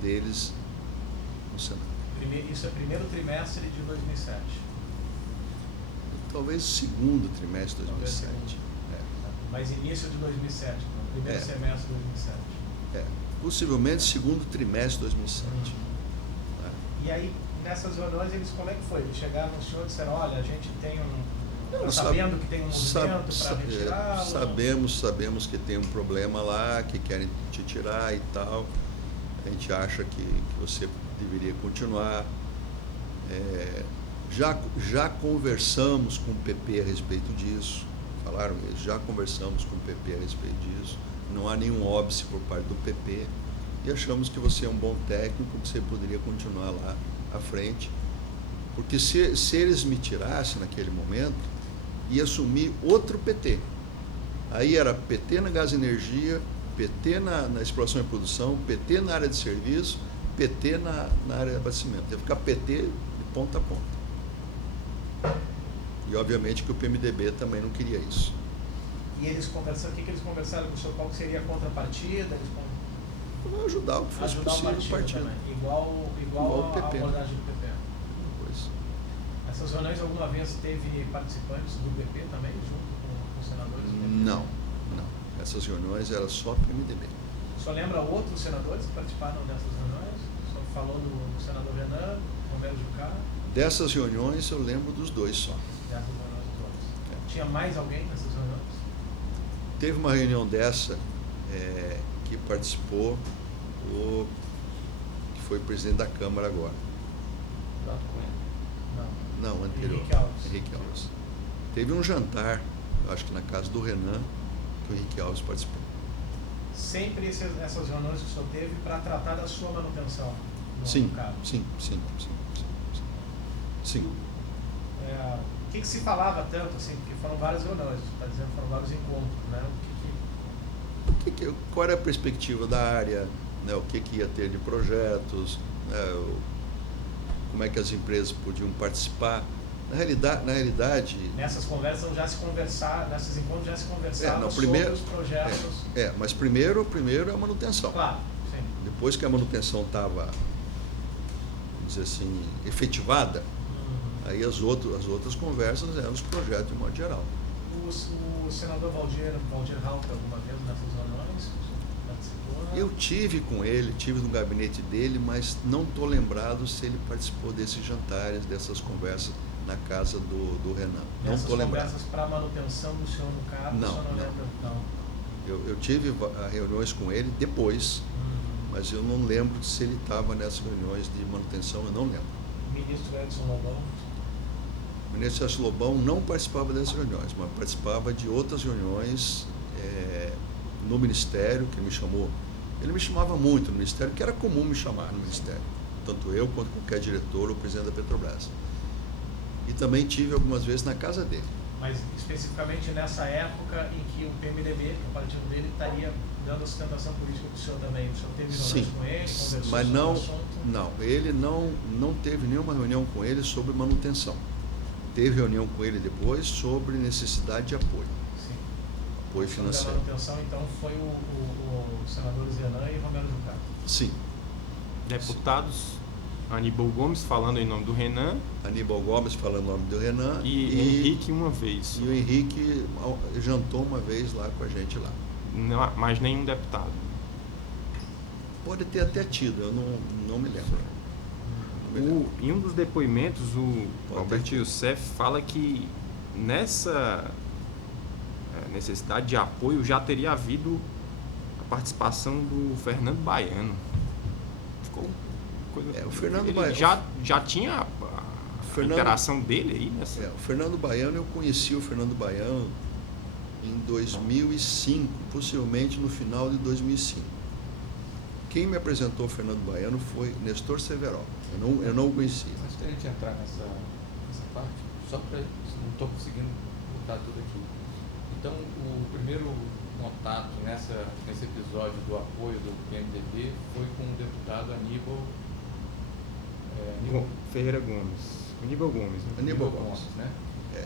deles no Senado. Isso é primeiro trimestre de 2007. Talvez segundo trimestre de Talvez 2007. Mas início de 2007, não, primeiro semestre de 2007. Possivelmente segundo trimestre de 2007. E aí, nessas reuniões, como é que foi? Eles chegaram no senhor e disseram, olha, a gente tem Não, sabendo que tem um movimento para retirá-lo? Sabemos que tem um problema lá, que querem te tirar e tal. A gente acha que você deveria continuar. Já conversamos com o PP a respeito disso. Falaram eles, já conversamos com o PP a respeito disso. Não há nenhum óbice por parte do PP. E achamos que você é um bom técnico, que você poderia continuar lá à frente. Porque se eles me tirassem naquele momento, ia assumir outro PT. Aí era PT na Gás e Energia, PT na exploração e produção, PT na área de serviço, PT na área de abastecimento. Ia ficar PT de ponta a ponta. E obviamente que o PMDB também não queria isso. E eles conversaram, o que eles conversaram com o senhor? Qual que seria a contrapartida? Para ajudar o que fosse Ajudar possível o o partido. também, igual Igual o a PP. abordagem do PP. Pois. Essas reuniões alguma vez teve participantes do PP também, junto com os senadores do PP? Não. Essas reuniões eram só PMDB. O senhor lembra outros senadores que participaram dessas reuniões? O senhor falou do senador Renan, Romero Jucá, Dessas reuniões eu lembro dos dois só. dessas reuniões todas. Tinha mais alguém nessas reuniões? Teve uma reunião dessa que participou que foi presidente da Câmara agora. Eduardo Cunha. Não. Não, anterior. Henrique Alves. Teve um jantar, eu acho que na casa do Renan, que o Henrique Alves participou. Sempre essas reuniões que o senhor teve para tratar da sua manutenção Sim, no cargo? sim. O que se falava tanto, assim, porque foram várias reuniões, está dizendo que foram vários encontros, né? Qual era a perspectiva da área, né, o que ia ter de projetos, né, como é que as empresas podiam participar. Na realidade... Nessas conversas já se conversava, nesses encontros já se conversava sobre os projetos. Mas primeiro é a manutenção. Claro, sim. Depois que a manutenção estava, vamos dizer assim, efetivada, aí as outras conversas eram os projetos de modo geral. O senador Valdir Raup, alguma vez nessas reuniões, participou? Eu tive com ele, tive no gabinete dele, mas não estou lembrado se ele participou desses jantares, dessas conversas na casa do Renan. Não Essas estou lembrado. conversas para manutenção do senhor no cargo, Não, o senhor não não. lembra? Não. Eu tive reuniões com ele depois, mas eu não lembro se ele estava nessas reuniões de manutenção, eu não lembro. Ministro Edson Lobão. O ministro Edson Lobão não participava dessas reuniões, mas participava de outras reuniões no Ministério, que ele me chamou. Ele me chamava muito no Ministério, que era comum me chamar no Ministério, tanto eu quanto qualquer diretor ou presidente da Petrobras. E também tive algumas vezes na casa dele. Mas especificamente nessa época em que o PMDB, que é o partido dele, estaria dando a sustentação política do senhor também. O senhor teve reuniões com ele, conversou mas sobre não, o assunto? não, ele não teve nenhuma reunião com ele sobre manutenção. Teve reunião com ele depois sobre necessidade de apoio, Sim. apoio Sobre a financeiro. manutenção, então, foi o senador Renan e Romero Jucá. Sim, Deputados, Aníbal Gomes falando em nome do Renan Aníbal Gomes falando o nome do Renan e Henrique uma vez. E o Henrique jantou uma vez lá com a gente lá. Não, mas nenhum deputado. Pode ter até tido, eu não me lembro. Não me lembro. Em um dos depoimentos, o Pode Alberto ter. Youssef fala que nessa necessidade de apoio já teria havido a participação do Fernando Baiano. Ficou coisa. O Fernando ele Baiano. já tinha a Fernando- interação dele aí nessa. O Fernando Baiano, eu conheci o Fernando Baiano em 2005, possivelmente no final de 2005. Quem me apresentou o Fernando Baiano foi Nestor Severo. Eu não o conhecia. Antes da gente entrar nessa parte, só para não estou conseguindo botar tudo aqui. Então, o primeiro contato nesse episódio do apoio do PMDB foi com o deputado Aníbal Ferreira Gomes. Aníbal Gomes. Né? Aníbal Gomes. né?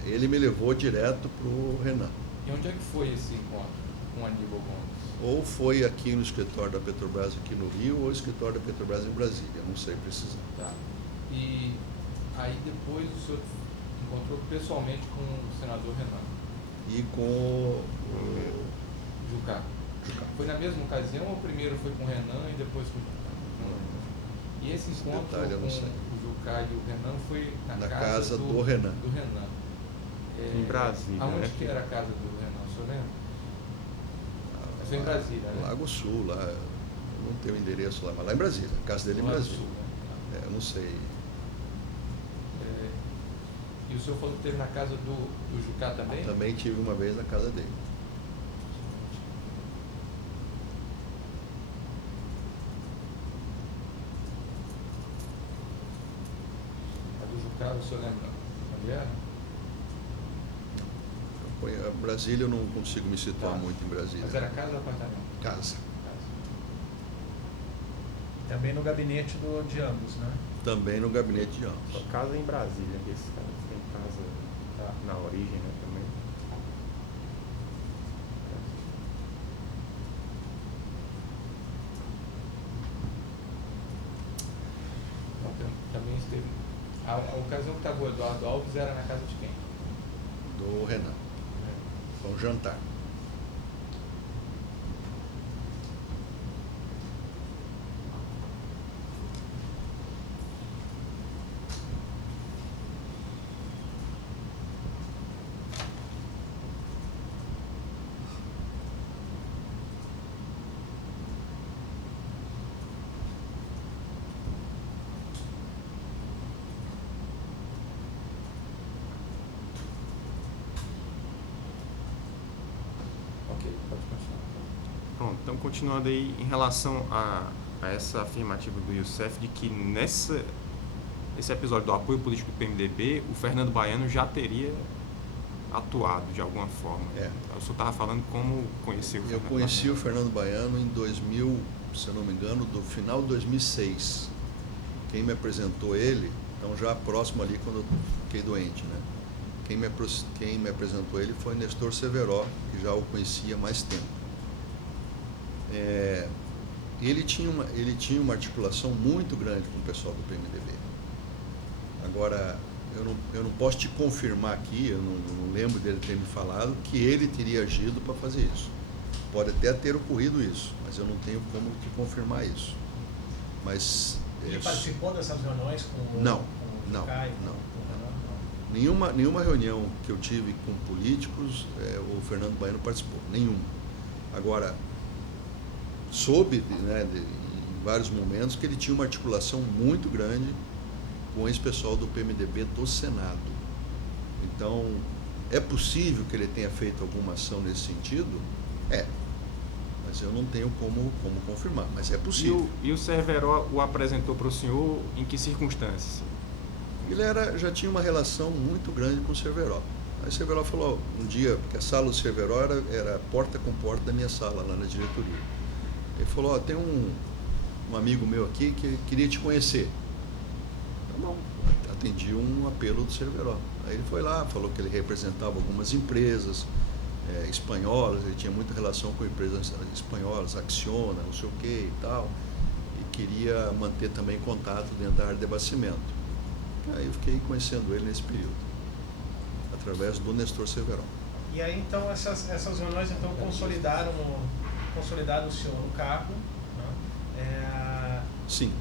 Ele me levou direto para o Renan. E onde é que foi esse encontro com o Aníbal Gomes? Ou foi aqui no escritório da Petrobras aqui no Rio, ou escritório da Petrobras em Brasília, não sei precisar. Tá. E aí depois o senhor encontrou pessoalmente com o senador Renan E com o Jucá. Jucá. Foi na mesma ocasião ou primeiro foi com o Renan e depois com o Jucá? Não lembro. E esse encontro detalhe eu com não sei. o Jucá e o Renan foi Na casa do Renan. Do Renan. Em Brasília, Aonde né? que era a casa do Renan, o senhor lembra? Foi em Brasília, né? Lago Sul, lá, eu não tenho endereço lá, mas lá em Brasília, a casa dele é em No Lago Brasília. Sul, né? Eu não sei. E o senhor falou que teve na casa do Jucá também? Também tive uma vez na casa dele. A do Jucá, o senhor lembra onde era? Brasília eu não consigo me situar Tá. muito em Brasília. Mas era casa ou apartamento? Casa. Casa. Também no gabinete de ambos, né? Também no gabinete de Só ambos. casa em Brasília, que esse cara tem casa Tá. na origem, né, também. Então, também esteve. A ocasião que estava o Eduardo Alves era na casa de quem? Do Renan. Foi um jantar. Ok, pode continuar. Pronto, então continuando aí em relação a essa afirmativa do Youssef de que esse episódio do apoio político do PMDB, o Fernando Baiano já teria atuado de alguma forma. É. O senhor estava falando como conheceu o Eu Fernando conheci Baiano. o Fernando Baiano em 2000, se eu não me engano, do final de 2006. Quem me apresentou ele, então já próximo ali quando eu fiquei doente, né? Quem me apresentou ele foi Nestor Severo, que já o conhecia há mais tempo. Ele tinha uma articulação muito grande com o pessoal do PMDB. Agora, eu não posso te confirmar aqui, eu não lembro dele ter me falado que ele teria agido para fazer isso. Pode até ter ocorrido isso, mas eu não tenho como te confirmar isso. Mas Ele participou dessas reuniões com o Não, com o não, Jucá e com não. o Renan? Nenhuma reunião que eu tive com políticos, o Fernando Baiano participou, nenhuma. Agora, soube, né, em vários momentos que ele tinha uma articulação muito grande com esse pessoal do PMDB do Senado. Então, é possível que ele tenha feito alguma ação nesse sentido? Mas eu não tenho como confirmar, mas é possível. E o Cerveró o apresentou para o senhor em que circunstâncias? Ele já tinha uma relação muito grande com o Cerveró. Aí o Cerveró falou um dia, porque a sala do Cerveró era porta com porta da minha sala, lá na diretoria. Ele falou, tem um amigo meu aqui que queria te conhecer. Tá bom, atendi um apelo do Cerveró. Aí ele foi lá, falou que ele representava algumas empresas espanholas, ele tinha muita relação com empresas espanholas, Acciona, não sei o que e tal, e queria manter também contato dentro da área de abastecimento. Aí eu fiquei conhecendo ele nesse período, através do Nestor Cerveró. E aí então essas reuniões então consolidaram o senhor no cargo, né? Sim.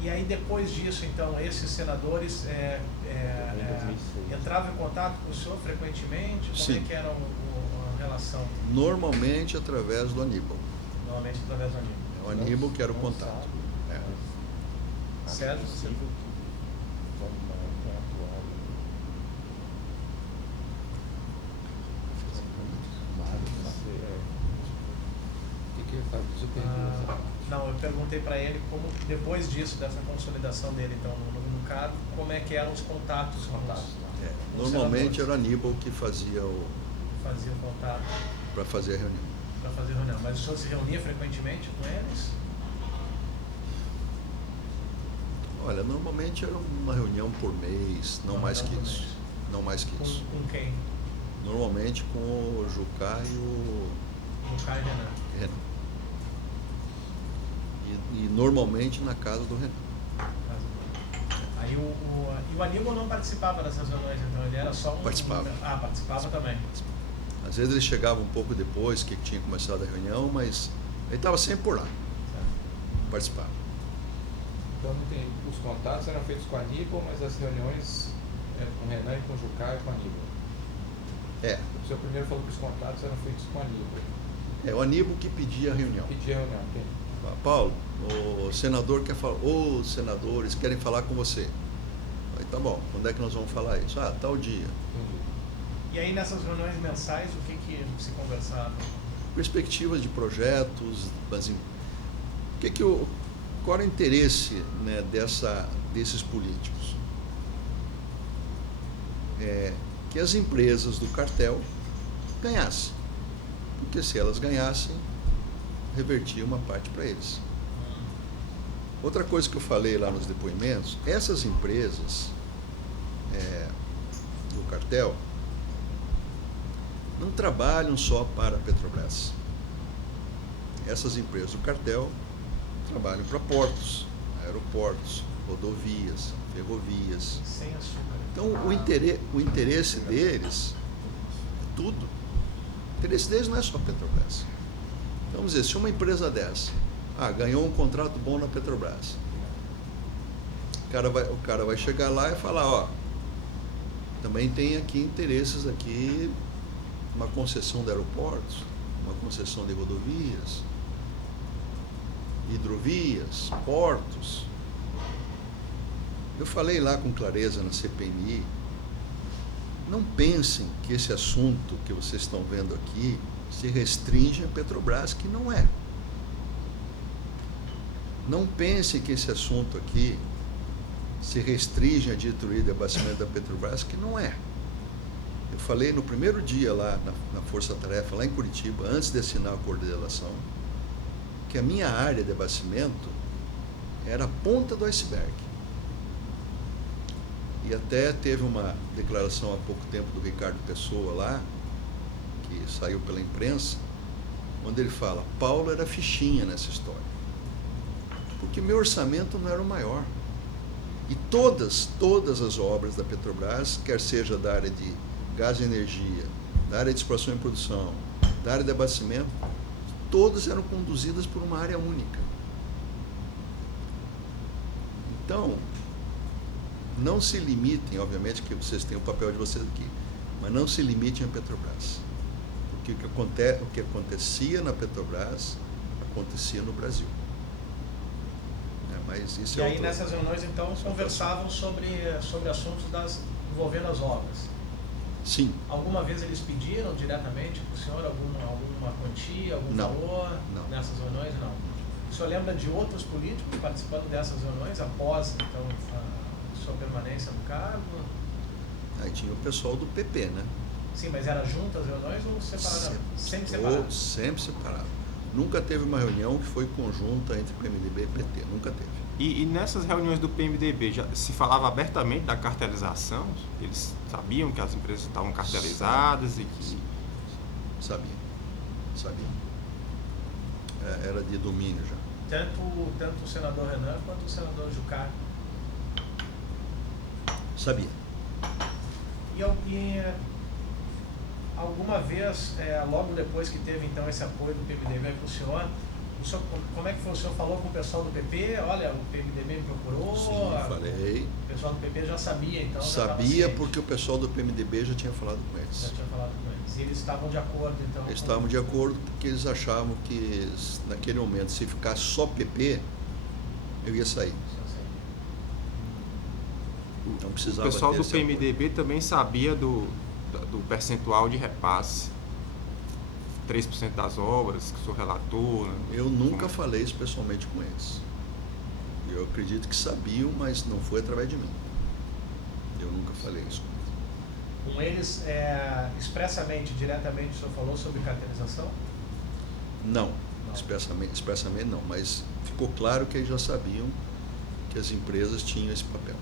E aí depois disso então esses senadores entravam em contato com o senhor frequentemente? Como Sim. é que era a relação? Normalmente através do Aníbal. Normalmente através do Aníbal. O Aníbal que era o contato. Certo? Não, eu perguntei para ele como, depois disso, dessa consolidação dele então no cargo, como é que eram os contatos. Normalmente era o Aníbal que fazia o contato para fazer a reunião. Mas o senhor se reunia frequentemente com eles? Olha, normalmente era uma reunião por mês, não mais que isso. Não mais que isso. Com quem? Normalmente com o Jucá e o Jucá e Renan. E normalmente na casa do Renan. Aí o Aníbal não participava dessas reuniões, então ele era só um... Participava. Participava também. Às vezes ele chegava um pouco depois que tinha começado a reunião, mas ele estava sempre por lá. Participava. Então os contatos eram feitos com o Aníbal, mas as reuniões com o Renan e com o Jucá e com o Aníbal. O senhor primeiro falou que os contatos eram feitos com o Aníbal. O Aníbal que pedia a reunião. Pedia a reunião, entendi. Paulo, o senador quer falar, os senadores querem falar com você. Aí, tá bom, quando é que nós vamos falar isso? Tal dia. Entendi. E aí nessas reuniões mensais, o que se conversava? Perspectivas de projetos, qual era o interesse, né, desses políticos? Que as empresas do cartel ganhassem. Porque se elas ganhassem, revertia uma parte para eles. Outra coisa que eu falei lá nos depoimentos, essas empresas do cartel não trabalham só para a Petrobras. Essas empresas do cartel trabalham para portos, aeroportos, rodovias, ferrovias. Sem açúcar. Então o interesse deles é tudo. O interesse deles não é só a Petrobras. Então, vamos dizer, se uma empresa dessa ganhou um contrato bom na Petrobras, o cara vai chegar lá e falar, também tem aqui interesses aqui, uma concessão de aeroportos, uma concessão de rodovias, hidrovias, portos. Eu falei lá com clareza na CPMI, não pensem que esse assunto que vocês estão vendo aqui se restringe a Petrobras, que não é. Não pensem que esse assunto aqui se restringe à diretoria de abastecimento da Petrobras, que não é. Eu falei no primeiro dia lá na Força Tarefa, lá em Curitiba, antes de assinar o acordo de relação, que a minha área de abastecimento era a ponta do iceberg. E até teve uma declaração há pouco tempo do Ricardo Pessoa lá, que saiu pela imprensa, onde ele fala, Paulo era fichinha nessa história. Porque meu orçamento não era o maior. E todas as obras da Petrobras, quer seja da área de gás e energia, da área de exploração e produção, da área de abastecimento, todas eram conduzidas por uma área única. Então, não se limitem, obviamente que vocês têm o papel de vocês aqui, mas não se limitem a Petrobras. Porque o que acontecia na Petrobras acontecia no Brasil. Mas isso E aí outro... nessas reuniões então conversavam sobre assuntos envolvendo as obras. Sim. Alguma vez eles pediram diretamente para o senhor alguma quantia, algum Não. valor Não. nessas reuniões? Não. O senhor lembra de outros políticos participando dessas reuniões após então a sua permanência no cargo? Aí tinha o pessoal do PP, né? Sim, mas era junto as reuniões ou separado? Sempre separado. Sempre separado. Nunca teve uma reunião que foi conjunta entre PMDB e PT, nunca teve. E nessas reuniões do PMDB já se falava abertamente da cartelização? Eles sabiam que as empresas estavam cartelizadas e que... Sabia. Era de domínio já. Tanto o senador Renan quanto o senador Jucá. Sabia. E alguma vez, logo depois que teve então esse apoio do PMDB para o senhor, como é que foi? O senhor falou com o pessoal do PP? Olha, o PMDB me procurou. Sim, falei. O pessoal do PP já sabia, então. Sabia porque o pessoal do PMDB já tinha falado com eles. Já tinha falado com eles. E eles estavam de acordo, então. Eles estavam de acordo porque eles achavam que naquele momento, se ficar só PP, eu ia sair. Não precisava O pessoal ter do esse PMDB também sabia do percentual de repasse. 3% das obras que o senhor relatou. Né? Eu nunca falei isso pessoalmente com eles. Eu acredito que sabiam, mas não foi através de mim. Eu nunca falei isso com eles. Com eles, expressamente, diretamente, o senhor falou sobre cartelização? Não. Expressamente não, mas ficou claro que eles já sabiam que as empresas tinham esse papel.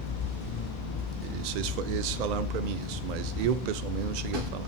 Eles falaram para mim isso, mas eu pessoalmente não cheguei a falar.